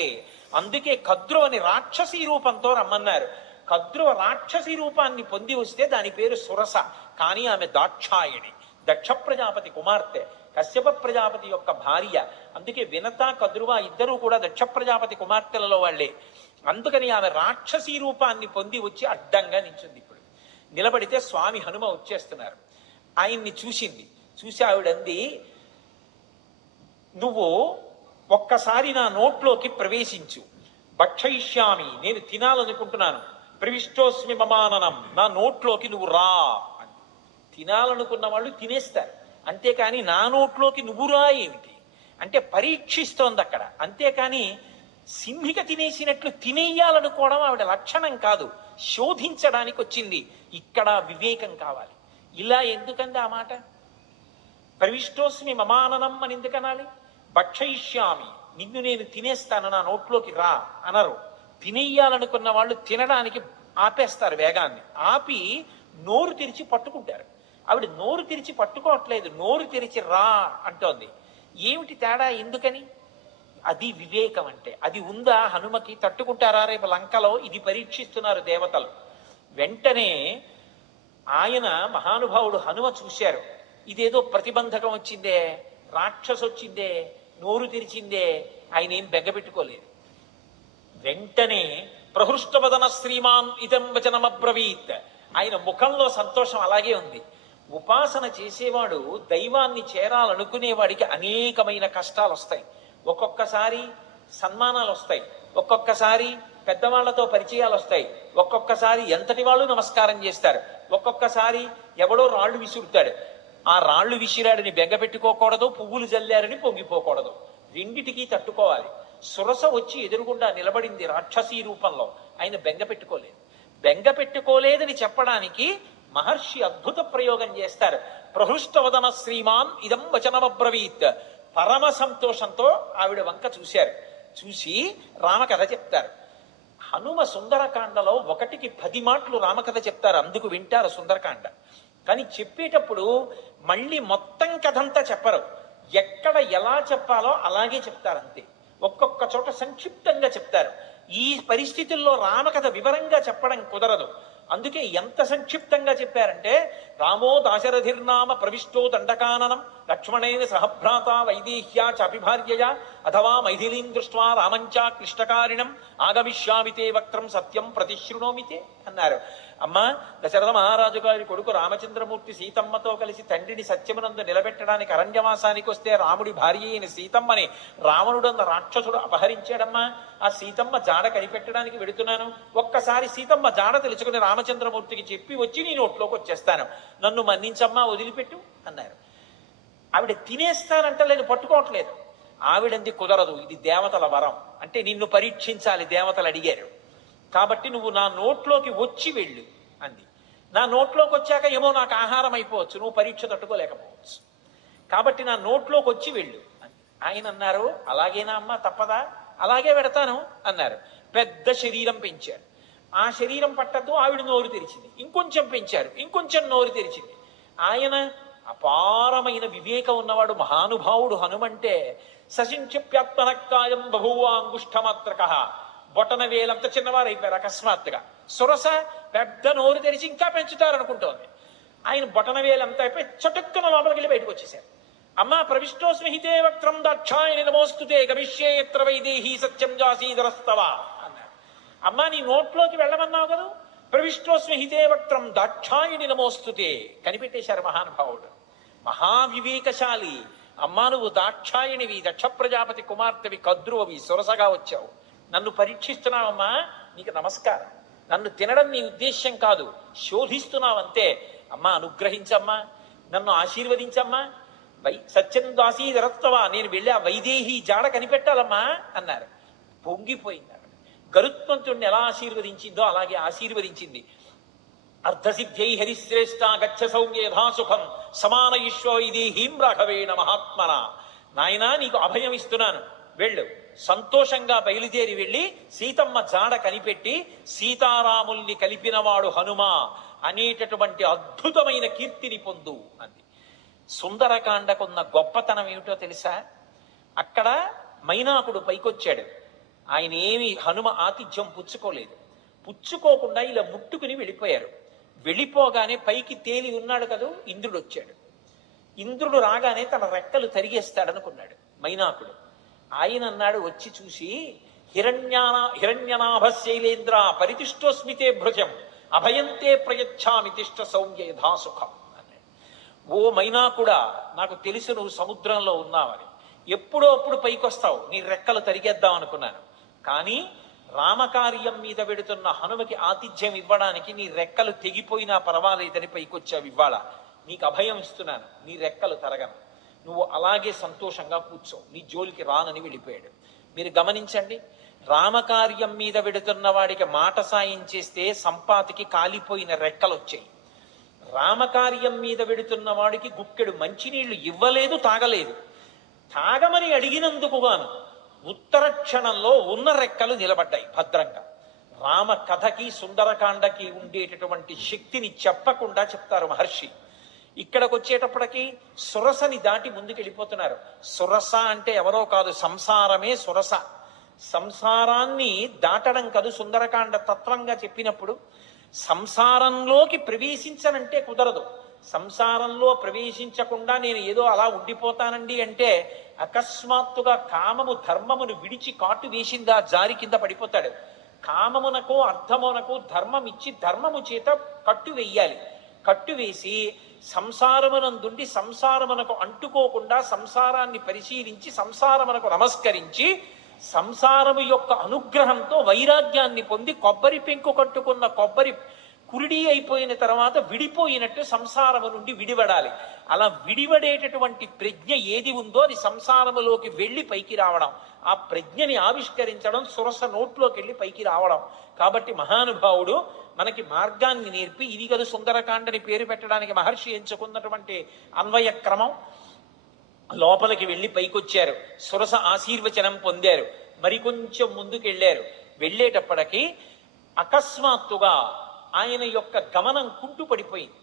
అందుకే కద్రువని రాక్షసీ రూపంతో రమ్మన్నారు. కద్రువ రాక్షసీ రూపాన్ని పొంది వస్తే దాని పేరు సురస, కానీ ఆమె దాక్షాయణి, దక్ష ప్రజాపతి కుమార్తె, కశ్యప ప్రజాపతి యొక్క భార్య. అందుకే వినత కద్రువ ఇద్దరూ కూడా దక్ష ప్రజాపతి కుమార్తెలలో వాళ్లే. అందుకని ఆమె రాక్షసీ రూపాన్ని పొంది వచ్చి అడ్డంగా నించుంది. ఇప్పుడు నిలబడితే స్వామి హనుమ వచ్చేస్తున్నారు. ఆయన్ని చూసింది, చూసి ఆవిడంది, నువ్వు ఒక్కసారి నా నోట్లోకి ప్రవేశించు, భక్షయిష్యామి, నేను తినాలనుకుంటున్నాను, ప్రవిష్టోస్మి మమాననం, నా నోట్లోకి నువ్వు రా. తినాలనుకున్న వాళ్ళు తినేస్తారు, అంతేకాని నా నోట్లోకి నువ్వు రా ఏమిటి అంటే పరీక్షిస్తోంది అక్కడ. అంతేకాని సింహిక తినేసినట్లు తినేయాలనుకోవడం ఆవిడ లక్షణం కాదు, శోధించడానికి వచ్చింది. ఇక్కడ వివేకం కావాలి. ఇలా ఎందుకంది ఆ మాట? ప్రవిష్టోస్మి మమాననం అని ఎందుకనాలి? భక్షయిష్యామి, నిన్ను నేను తినేస్తాను, నా నోట్లోకి రా అనరు. తినేయాలనుకున్న వాళ్ళు తినడానికి ఆపేస్తారు వేగాన్ని, ఆపి నోరు తెరిచి పట్టుకుంటారు. ఆవిడ నోరు తెరిచి పట్టుకోవట్లేదు, నోరు తెరిచి రా అంటోంది. ఏమిటి తేడా? ఎందుకని? అది వివేకం అంటే. అది ఉందా హనుమకి? తట్టుకుంటారా? రేపు లంకలో ఇది పరీక్షిస్తున్నారు దేవతలు. వెంటనే ఆయన మహానుభావుడు హనుమ చూశారు, ఇదేదో ప్రతిబంధకం వచ్చిందే, రాక్షసు వచ్చిందే, నోరు తెరిచిందే. ఆయన ఏం బెగ్గబెట్టుకోలేదు. వెంటనే ప్రహృష్టవదన శ్రీమాన్ ఇదం వచనమబ్రవీత్, ఆయన ముఖంలో సంతోషం అలాగే ఉంది. ఉపాసన చేసేవాడు దైవాన్ని చేరాలనుకునేవాడికి అనేకమైన కష్టాలు వస్తాయి. ఒక్కొక్కసారి సన్మానాలు వస్తాయి, ఒక్కొక్కసారి పెద్దవాళ్లతో పరిచయాలు వస్తాయి, ఒక్కొక్కసారి ఎంతటి వాళ్ళు నమస్కారం చేస్తారు, ఒక్కొక్కసారి ఎవడో రాళ్లు విసురుతాడు. ఆ రాళ్లు విసిరాడని బెంగపెట్టుకోకూడదు, పువ్వులు జల్లారని పొంగిపోకూడదు, రెండిటికీ తట్టుకోవాలి. సురస వచ్చి ఎదురుగుండా నిలబడింది రాక్షసీ రూపంలో, ఆయన బెంగపెట్టుకోలేదు. బెంగపెట్టుకోలేదని చెప్పడానికి మహర్షి అద్భుత ప్రయోగం చేస్తారు. ప్రహృష్టవదన శ్రీమాన్ ఇదం వచనమబ్రవీత్. పరమ సంతోషంతో ఆవిడ వంక చూశారు, చూసి రామకథ చెప్తారు. హనుమ సుందరకాండలో 1కి 10 మాటలు రామకథ చెప్తారు, అందుకు వింటారు సుందరకాండ. కానీ చెప్పేటప్పుడు మళ్ళీ మొత్తం కథంతా చెప్పరు, ఎక్కడ ఎలా చెప్పాలో అలాగే చెప్తారు అంతే. ఒక్కొక్క చోట సంక్షిప్తంగా చెప్తారు. ఈ పరిస్థితుల్లో రామకథ వివరంగా చెప్పడం కుదరదు. అందుకే ఎంత సంక్షిప్తంగా చెప్పారంటే, రామో దాశరథిర్నామ ప్రవిష్టో దండకాననం లక్ష్మణేన సహభ్రాత వైదేహ్యా చాపిభార్యయా అథవా మైథిలీం దృష్ట్వా రామంచా క్లిష్టకారిణం ఆగమిష్యామితే వక్త్రం సత్యం ప్రతిశృణోమితే అన్నారు. అమ్మ, దశరథ మహారాజు గారి కొడుకు రామచంద్రమూర్తి సీతమ్మతో కలిసి తండ్రిని సత్యమునందు నిలబెట్టడానికి అరణ్యవాసానికి వస్తే రాముడి భార్య అయిన సీతమ్మని రావణుడన్న రాక్షసుడు అపహరించాడమ్మా. ఆ సీతమ్మ జాడ కనిపెట్టడానికి వెడుతున్నాను, ఒక్కసారి సీతమ్మ జాడ తెలుసుకుని రామచంద్రమూర్తికి చెప్పి వచ్చి నీ నోట్లోకి వచ్చేస్తాను, నన్ను మన్నించమ్మా, వదిలిపెట్టు అన్నారు. ఆవిడ తినేస్తానంటలేదు, పట్టుకోవట్లేదు. ఆవిడంది కుదరదు, ఇది దేవతల వరం, అంటే నిన్ను పరీక్షించాలి, దేవతలు అడిగారు కాబట్టి నువ్వు నా నోట్లోకి వచ్చి వెళ్ళు అంది. నా నోట్లోకి వచ్చాక ఏమో నాకు ఆహారం అయిపోవచ్చు, నువ్వు పరీక్ష తట్టుకోలేకపోవచ్చు, కాబట్టి నా నోట్లోకి వచ్చి వెళ్ళు అంది. ఆయన అన్నారు, అలాగేనా అమ్మ, తప్పదా, అలాగే పెడతాను అన్నారు. పెద్ద శరీరం పెంచారు, ఆ శరీరం పట్టద్దు, ఆవిడ నోరు తెరిచింది. ఇంకొంచెం పెంచారు, ఇంకొంచెం నోరు తెరిచింది. ఆయన అపారమైన వివేకం ఉన్నవాడు, మహానుభావుడు. హనుమంటే సశింక్షప్యాత్మనక్కాయం బభూవాంగుష్ఠమాత్రక, బొటన వేలంత చిన్నవారు అయిపోయారు అకస్మాత్తుగా. సురస పెద్ద నోరు తెరిచి ఇంకా పెంచుతారనుకుంటోంది. ఆయన బొటన వేలంతా అయిపోయి చటుక్కున లోపలికి వెళ్ళి బయటకు వచ్చేసారు. అమ్మా, ప్రవిష్టోస్మిహితే వక్త్రం దాక్షాయణి నమోస్తుతే గమిష్యే యత్ర వైదేహీ సత్యం జాసీధరస్తవ అన్నారు. అమ్మా, నీ నోట్లోకి వెళ్ళమన్నావు కదా, ప్రవిష్టోస్మిహితే వక్త్రం దాక్షాయణి నమోస్తుతే, కనిపెట్టేశారు మహానుభావుడు, మహావివేకశాలి. అమ్మా, నువ్వు దాక్షాయణివి, దక్ష ప్రజాపతి కుమార్తెవి, కద్రువవి, సురసగా వచ్చావు, నన్ను పరీక్షిస్తున్నావమ్మా, నీకు నమస్కారం. నన్ను తినడం నీ ఉద్దేశ్యం కాదు, శోధిస్తున్నావంతే. అమ్మా అనుగ్రహించమ్మా, నన్ను ఆశీర్వదించమ్మా, సత్యందాసీరత్వవా, నేను వెళ్ళి ఆ వైదేహి జాడ కనిపెట్టాలమ్మా అన్నారు. పొంగిపోయింది. గరుత్మంతుడిని ఎలా ఆశీర్వదించిందో అలాగే ఆశీర్వదించింది. అర్ధసిద్ధ్యై హరిశ్రేష్ట గచ్చ సౌమ్య యథాసుఖం సమాన ఈశ్వ వైదేహీం రాఘవేణ మహాత్మన. నాయనా నీకు అభయం ఇస్తున్నాను, వెళ్ళు. సంతోషంగా బయలుదేరి వెళ్ళి సీతమ్మ జాడ కనిపెట్టి సీతారాముల్ని కలిపినవాడు హనుమ అనేటటువంటి అద్భుతమైన కీర్తిని పొందు అంది. సుందరకాండకున్న గొప్పతనం ఏమిటో తెలుసా? అక్కడ మైనాకుడు పైకొచ్చాడు. ఆయన ఏమి హనుమ ఆతిథ్యం పుచ్చుకోలేదు. పుచ్చుకోకుండా ఇలా ముట్టుకుని వెళ్ళిపోయారు. వెళ్ళిపోగానే పైకి తేలి ఉన్నాడు కదూ ఇంద్రుడు వచ్చాడు. ఇంద్రుడు రాగానే తన రెక్కలు తరిగేస్తాడనుకున్నాడు మైనాకుడు. ఆయన అన్నాడు వచ్చి చూసి, హిరణ్యనాభ శైలేంద్ర పరితిష్టోస్మితే భృజం అభయంతే ప్రయచ్ఛామి తిష్ట సౌమ్య యథాసుఖం అన్నాడు. ఓ మైనాకుడా, నాకు తెలుసు నువ్వు సముద్రంలో ఉన్నావని, ఎప్పుడో అప్పుడు పైకొస్తావు, నీ రెక్కలు తరిగేద్దాం అనుకున్నాను. కానీ రామకార్యం మీద వెడుతున్న హనుమకి ఆతిథ్యం ఇవ్వడానికి నీ రెక్కలు తెగిపోయినా పర్వాలేదని పైకొచ్చావు. ఇవ్వాల నీకు అభయం ఇస్తున్నాను, నీ రెక్కలు తరగను, నువ్వు అలాగే సంతోషంగా కూర్చో, నీ జోలికి రానని వెళ్ళిపోయాడు. మీరు గమనించండి, రామకార్యం మీద వెడుతున్న వాడికి మాట సాయం చేస్తే సంపాతికి కాలిపోయిన రెక్కలు వచ్చాయి. రామకార్యం మీద వెడుతున్న వాడికి గుక్కెడు మంచినీళ్లు ఇవ్వలేదు, తాగలేదు. తాగమని అడిగినందుకు గాను ఉత్తర క్షణంలో ఉన్న రెక్కలు నిలబడ్డాయి భద్రంగా. రామ కథకి సుందరకాండకి ఉండేటటువంటి శక్తిని చెప్పకుండా చెప్తారు మహర్షి. ఇక్కడికి వచ్చేటప్పటికి సురసని దాటి ముందుకెళ్ళిపోతున్నారు. సురస అంటే ఎవరో కాదు, సంసారమే సురస. సంసారాన్ని దాటడం కాదు సుందరకాండ తత్వంగా చెప్పినప్పుడు. సంసారంలోకి ప్రవేశించనంటే కుదరదు. సంసారంలో ప్రవేశించకుండా నేను ఏదో అలా ఉండిపోతానండి అంటే అకస్మాత్తుగా కామము ధర్మమును విడిచి కాటు వేసిందా జారి కింద పడిపోతాడు. కామమునకు అర్థమునకు ధర్మం ఇచ్చి ధర్మము చేత కట్టు వెయ్యాలి. కట్టు వేసి సంసారమునందుండి సంసారమునకు అంటుకోకుండా సంసారాన్ని పరిశీలించి సంసారమునకు నమస్కరించి సంసారము యొక్క అనుగ్రహంతో వైరాగ్యాన్ని పొంది కొబ్బరి పెంకు కట్టుకున్న కొబ్బరి కురిడి అయిపోయిన తర్వాత విడిపోయినట్టు సంసారము నుండి విడివడాలి. అలా విడివడేటటువంటి ప్రజ్ఞ ఏది ఉందో అది సంసారములోకి వెళ్ళి పైకి రావడం, ఆ ప్రజ్ఞని ఆవిష్కరించడం, సురస నోట్లోకి వెళ్ళి పైకి రావడం. కాబట్టి మహానుభావుడు మనకి మార్గాన్ని నేర్పి ఇది కదా సుందరకాండని పేరు పెట్టడానికి మహర్షి ఎంచుకున్నటువంటి అన్వయ క్రమం. లోపలికి వెళ్ళి పైకొచ్చారు, సురస ఆశీర్వచనం పొందారు, మరికొంచెం ముందుకు వెళ్ళారు. వెళ్ళేటప్పటికి అకస్మాత్తుగా ఆయన యొక్క గమనం కుంటుపడిపోయింది.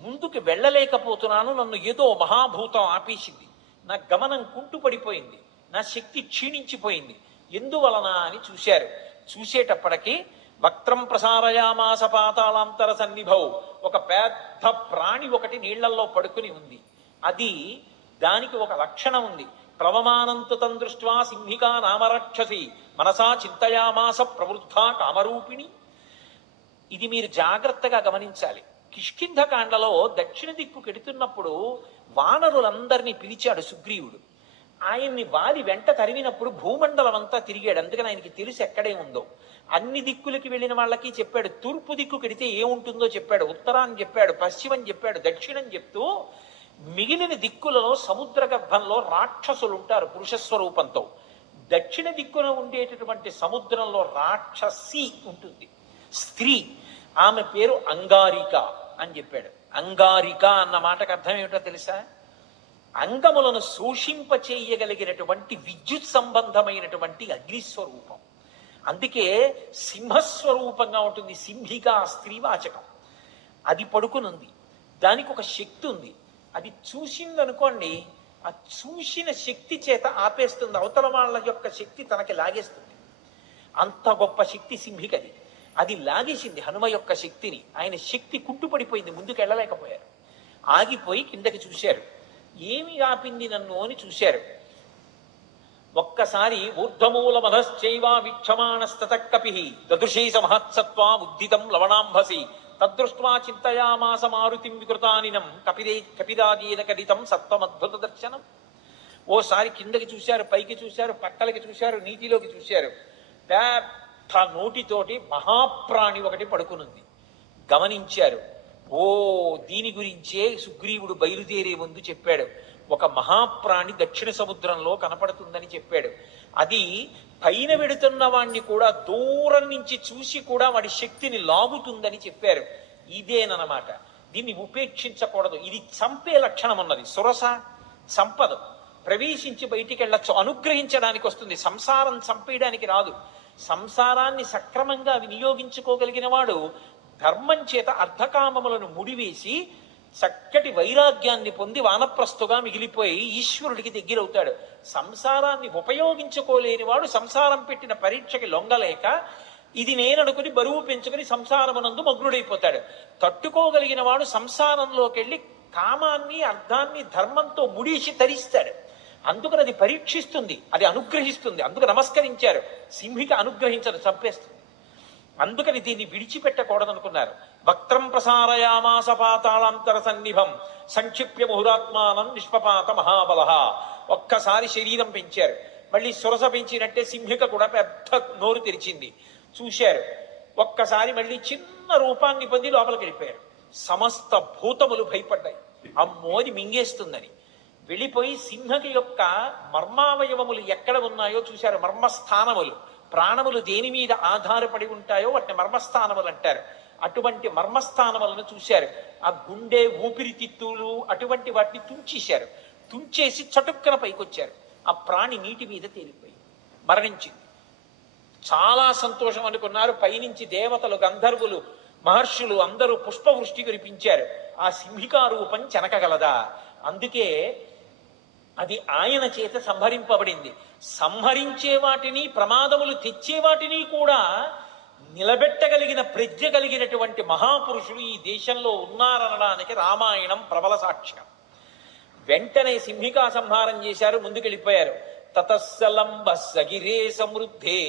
ముందుకు వెళ్ళలేకపోతున్నాను, నన్ను ఏదో మహాభూతం ఆపేసింది, నా గమనం కుంటుపడిపోయింది, నా శక్తి క్షీణించిపోయింది. ఎందువలన అని చూశారు. చూసేటప్పటికి వక్త్రం ప్రసారయామాస పాతాళాంతర సన్నిభౌ, ఒక పెద్ద ప్రాణి ఒకటి నీళ్లల్లో పడుకుని ఉంది. అది దానికి ఒక లక్షణం ఉంది. ప్రవమానంతు తం దృష్ట్వా సింహికా నామరక్షసి మనసా చింతయామాస ప్రవృద్ధా కామరూపిణి. ఇది మీరు జాగ్రత్తగా గమనించాలి. కిష్కింధకాండలో దక్షిణ దిక్కు కెడుతున్నప్పుడు వానరులందరినీ పిలిచాడు సుగ్రీవుడు. ఆయన్ని వాలి వెంట తరిమినప్పుడు భూమండలం అంతా తిరిగాడు. అందుకని ఆయనకి తెలుసు ఎక్కడే ఉందో. అన్ని దిక్కులకి వెళ్ళిన వాళ్ళకి చెప్పాడు. తూర్పు దిక్కు కెడితే ఏముంటుందో చెప్పాడు, ఉత్తరాన్ని చెప్పాడు, పశ్చిమం చెప్పాడు, దక్షిణం చెప్తూ మిగిలిన దిక్కులలో సముద్ర గర్భంలో రాక్షసులు ఉంటారు పురుషస్వరూపంతో. దక్షిణ దిక్కున ఉండేటటువంటి సముద్రంలో రాక్షసి ఉంటుంది, స్త్రీ. ఆమె పేరు అంగారిక అని చెప్పాడు. అంగారిక అన్న మాటకు అర్థం ఏమిటో తెలుసా? అంగములను శోషింపచేయగలిగినటువంటి విద్యుత్ సంబంధమైనటువంటి అగ్నిస్వరూపం. అందుకే సింహస్వరూపంగా ఉంటుంది. సింహిక స్త్రీవాచకం. అది పడుకునుంది, దానికి ఒక శక్తి ఉంది. అది చూసిందనుకోండి, ఆ చూసిన శక్తి చేత ఆపేస్తుంది, అవతల వాళ్ళ యొక్క శక్తి తనకి లాగేస్తుంది. అంత గొప్ప శక్తి సింహికది. అది లాగేసింది హనుమ యొక్క శక్తిని. ఆయన శక్తి కుంటుపడిపోయింది, ముందుకు వెళ్ళలేకపోయారు. ఆగిపోయి కిందకి చూశారు. ఏమి ఆపింది నన్ను అని చూశారు. ఒక్కసారి ఊర్ధమూల మధశ్చైవ వీక్షమాణస్తతకపి దదృశేష మహత్సత్వా ఉద్దితం లవణాంభసి తదృష్ట్వా చింతయామాస మారుతిం వికృతానినం కపిరాజీన కదితం సత్వమద్భుత దర్శనం. ఓసారి కిందకి చూశారు, పైకి చూశారు, పక్కలకి చూశారు, నీటిలోకి చూశారు. నోటితోటి మహాప్రాణి ఒకటి పడుకునుంది. గమనించారు. ఓ, దీని గురించే సుగ్రీవుడు బయలుదేరే ముందు చెప్పాడు, ఒక మహాప్రాణి దక్షిణ సముద్రంలో కనపడుతుందని చెప్పాడు. అది పైన వెడుతున్న వాణ్ణి కూడా దూరం నుంచి చూసి కూడా వాడి శక్తిని లాగుతుందని చెప్పారు. ఇదేనమాట. దీన్ని ఉపేక్షించకూడదు. ఇది చంపే లక్షణం ఉన్నది. సురస సంపద ప్రవేశించి బయటికి వెళ్ళచ్చు, అనుగ్రహించడానికి వస్తుంది. సంసారం చంపేయడానికి రాదు. సంసారాన్ని సక్రమంగా వినియోగించుకోగలిగిన వాడు ధర్మం చేత అర్ధకామములను ముడివేసి చక్కటి వైరాగ్యాన్ని పొంది వానప్రస్థుగా మిగిలిపోయి ఈశ్వరుడికి దగ్గరవుతాడు. సంసారాన్ని ఉపయోగించుకోలేని వాడు సంసారం పెట్టిన పరీక్షకి లొంగలేక ఇది నేననుకుని బరువు పెంచుకుని సంసారమునందు మగ్నుడైపోతాడు. తట్టుకోగలిగిన వాడు సంసారంలోకి వెళ్ళి కామాన్ని అర్థాన్ని ధర్మంతో ముడిసి తరిస్తాడు. అందుకని అది పరీక్షిస్తుంది, అది అనుగ్రహిస్తుంది. అందుకు నమస్కరించారు. సింహిక అనుగ్రహించదు, చంపేస్తుంది. అందుకని దీన్ని విడిచిపెట్టకూడదనుకున్నారు. వక్త్రం ప్రసారయామాస పాతాళాంతర సన్నిభం సంక్షిప్య ముహురాత్మానం నిష్పపాత మహాబల. ఒక్కసారి శరీరం పెంచారు. మళ్ళీ సురస పెంచినట్టే సింహిక కూడా పెద్ద నోరు తెరిచింది. చూశారు. ఒక్కసారి మళ్ళీ చిన్న రూపాన్ని పొంది లోపలికి వెళ్ళిపోయారు. సమస్త భూతములు భయపడ్డాయి, అమ్మోది మింగేస్తుందని. వెళ్ళిపోయి సింహకి యొక్క మర్మావయవములు ఎక్కడ ఉన్నాయో చూశారు. మర్మస్థానములు, ప్రాణములు దేని మీద ఆధారపడి ఉంటాయో వాటిని మర్మస్థానములు అంటారు. అటువంటి మర్మస్థానములను చూశారు. ఆ గుండె, ఊపిరితిత్తులు అటువంటి వాటిని తుంచేశారు. తుంచేసి చటుక్కన పైకొచ్చారు. ఆ ప్రాణి నీటి మీద తేలిపోయి మరణించింది. చాలా సంతోషం అనుకున్నారు. పైనుంచి దేవతలు, గంధర్వులు, మహర్షులు అందరూ పుష్పవృష్టి కురిపించారు. ఆ సింహికా రూపం చెనకగలదా? అందుకే అది ఆయన చేత సంహరింపబడింది. సంహరించే వాటిని, ప్రమాదములు తెచ్చే వాటిని కూడా నిలబెట్టగలిగిన ప్రజ్ఞ కలిగినటువంటి మహాపురుషులు ఈ దేశంలో ఉన్నారనడానికి రామాయణం ప్రబల సాక్ష్యం. వెంటనే సింహికా సంహారం చేశారు, ముందుకెళ్ళిపోయారు. తతస్సలంబ సగిరే సమృద్ధే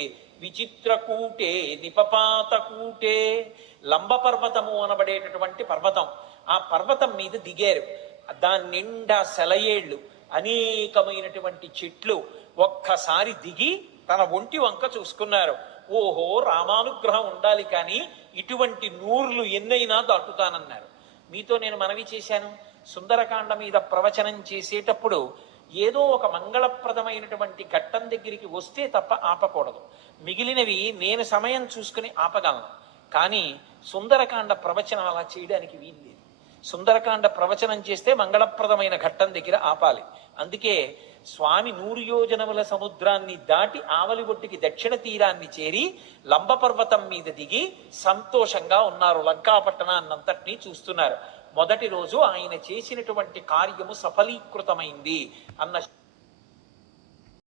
విచిత్రకూటే నిపపాతకూటే. లంబ పర్వతము అనబడేటటువంటి పర్వతం, ఆ పర్వతం మీద దిగారు. దాని నిండా సెలయేళ్లు, అనేకమైనటువంటి చెట్లు. ఒక్కసారి దిగి తన ఒంటి వంక చూసుకున్నారు. ఓహో, రామానుగ్రహం ఉండాలి, కానీ ఇటువంటి నూర్లు ఎన్నైనా దాటుతానన్నారు. మీతో నేను మనవి చేశాను, సుందరకాండ మీద ప్రవచనం చేసేటప్పుడు ఏదో ఒక మంగళప్రదమైనటువంటి ఘట్టం దగ్గరికి వస్తే తప్ప ఆపకూడదు. మిగిలినవి నేను సమయం చూసుకుని ఆపగలను, కానీ సుందరకాండ ప్రవచనం అలా చేయడానికి వీల్లేదు. సుందరకాండ ప్రవచనం చేస్తే మంగళప్రదమైన ఘట్టం దగ్గర ఆపాలి. అందుకే స్వామి 100 యోజనముల సముద్రాన్ని దాటి ఆవలి ఒడ్డుకి దక్షిణ తీరాన్ని చేరి లంబ పర్వతం మీద దిగి సంతోషంగా ఉన్నారు. లంకాపట్టణాన్నంతటినీ చూస్తున్నారు. మొదటి రోజు ఆయన చేసినటువంటి కార్యము సఫలీకృతమైంది అన్న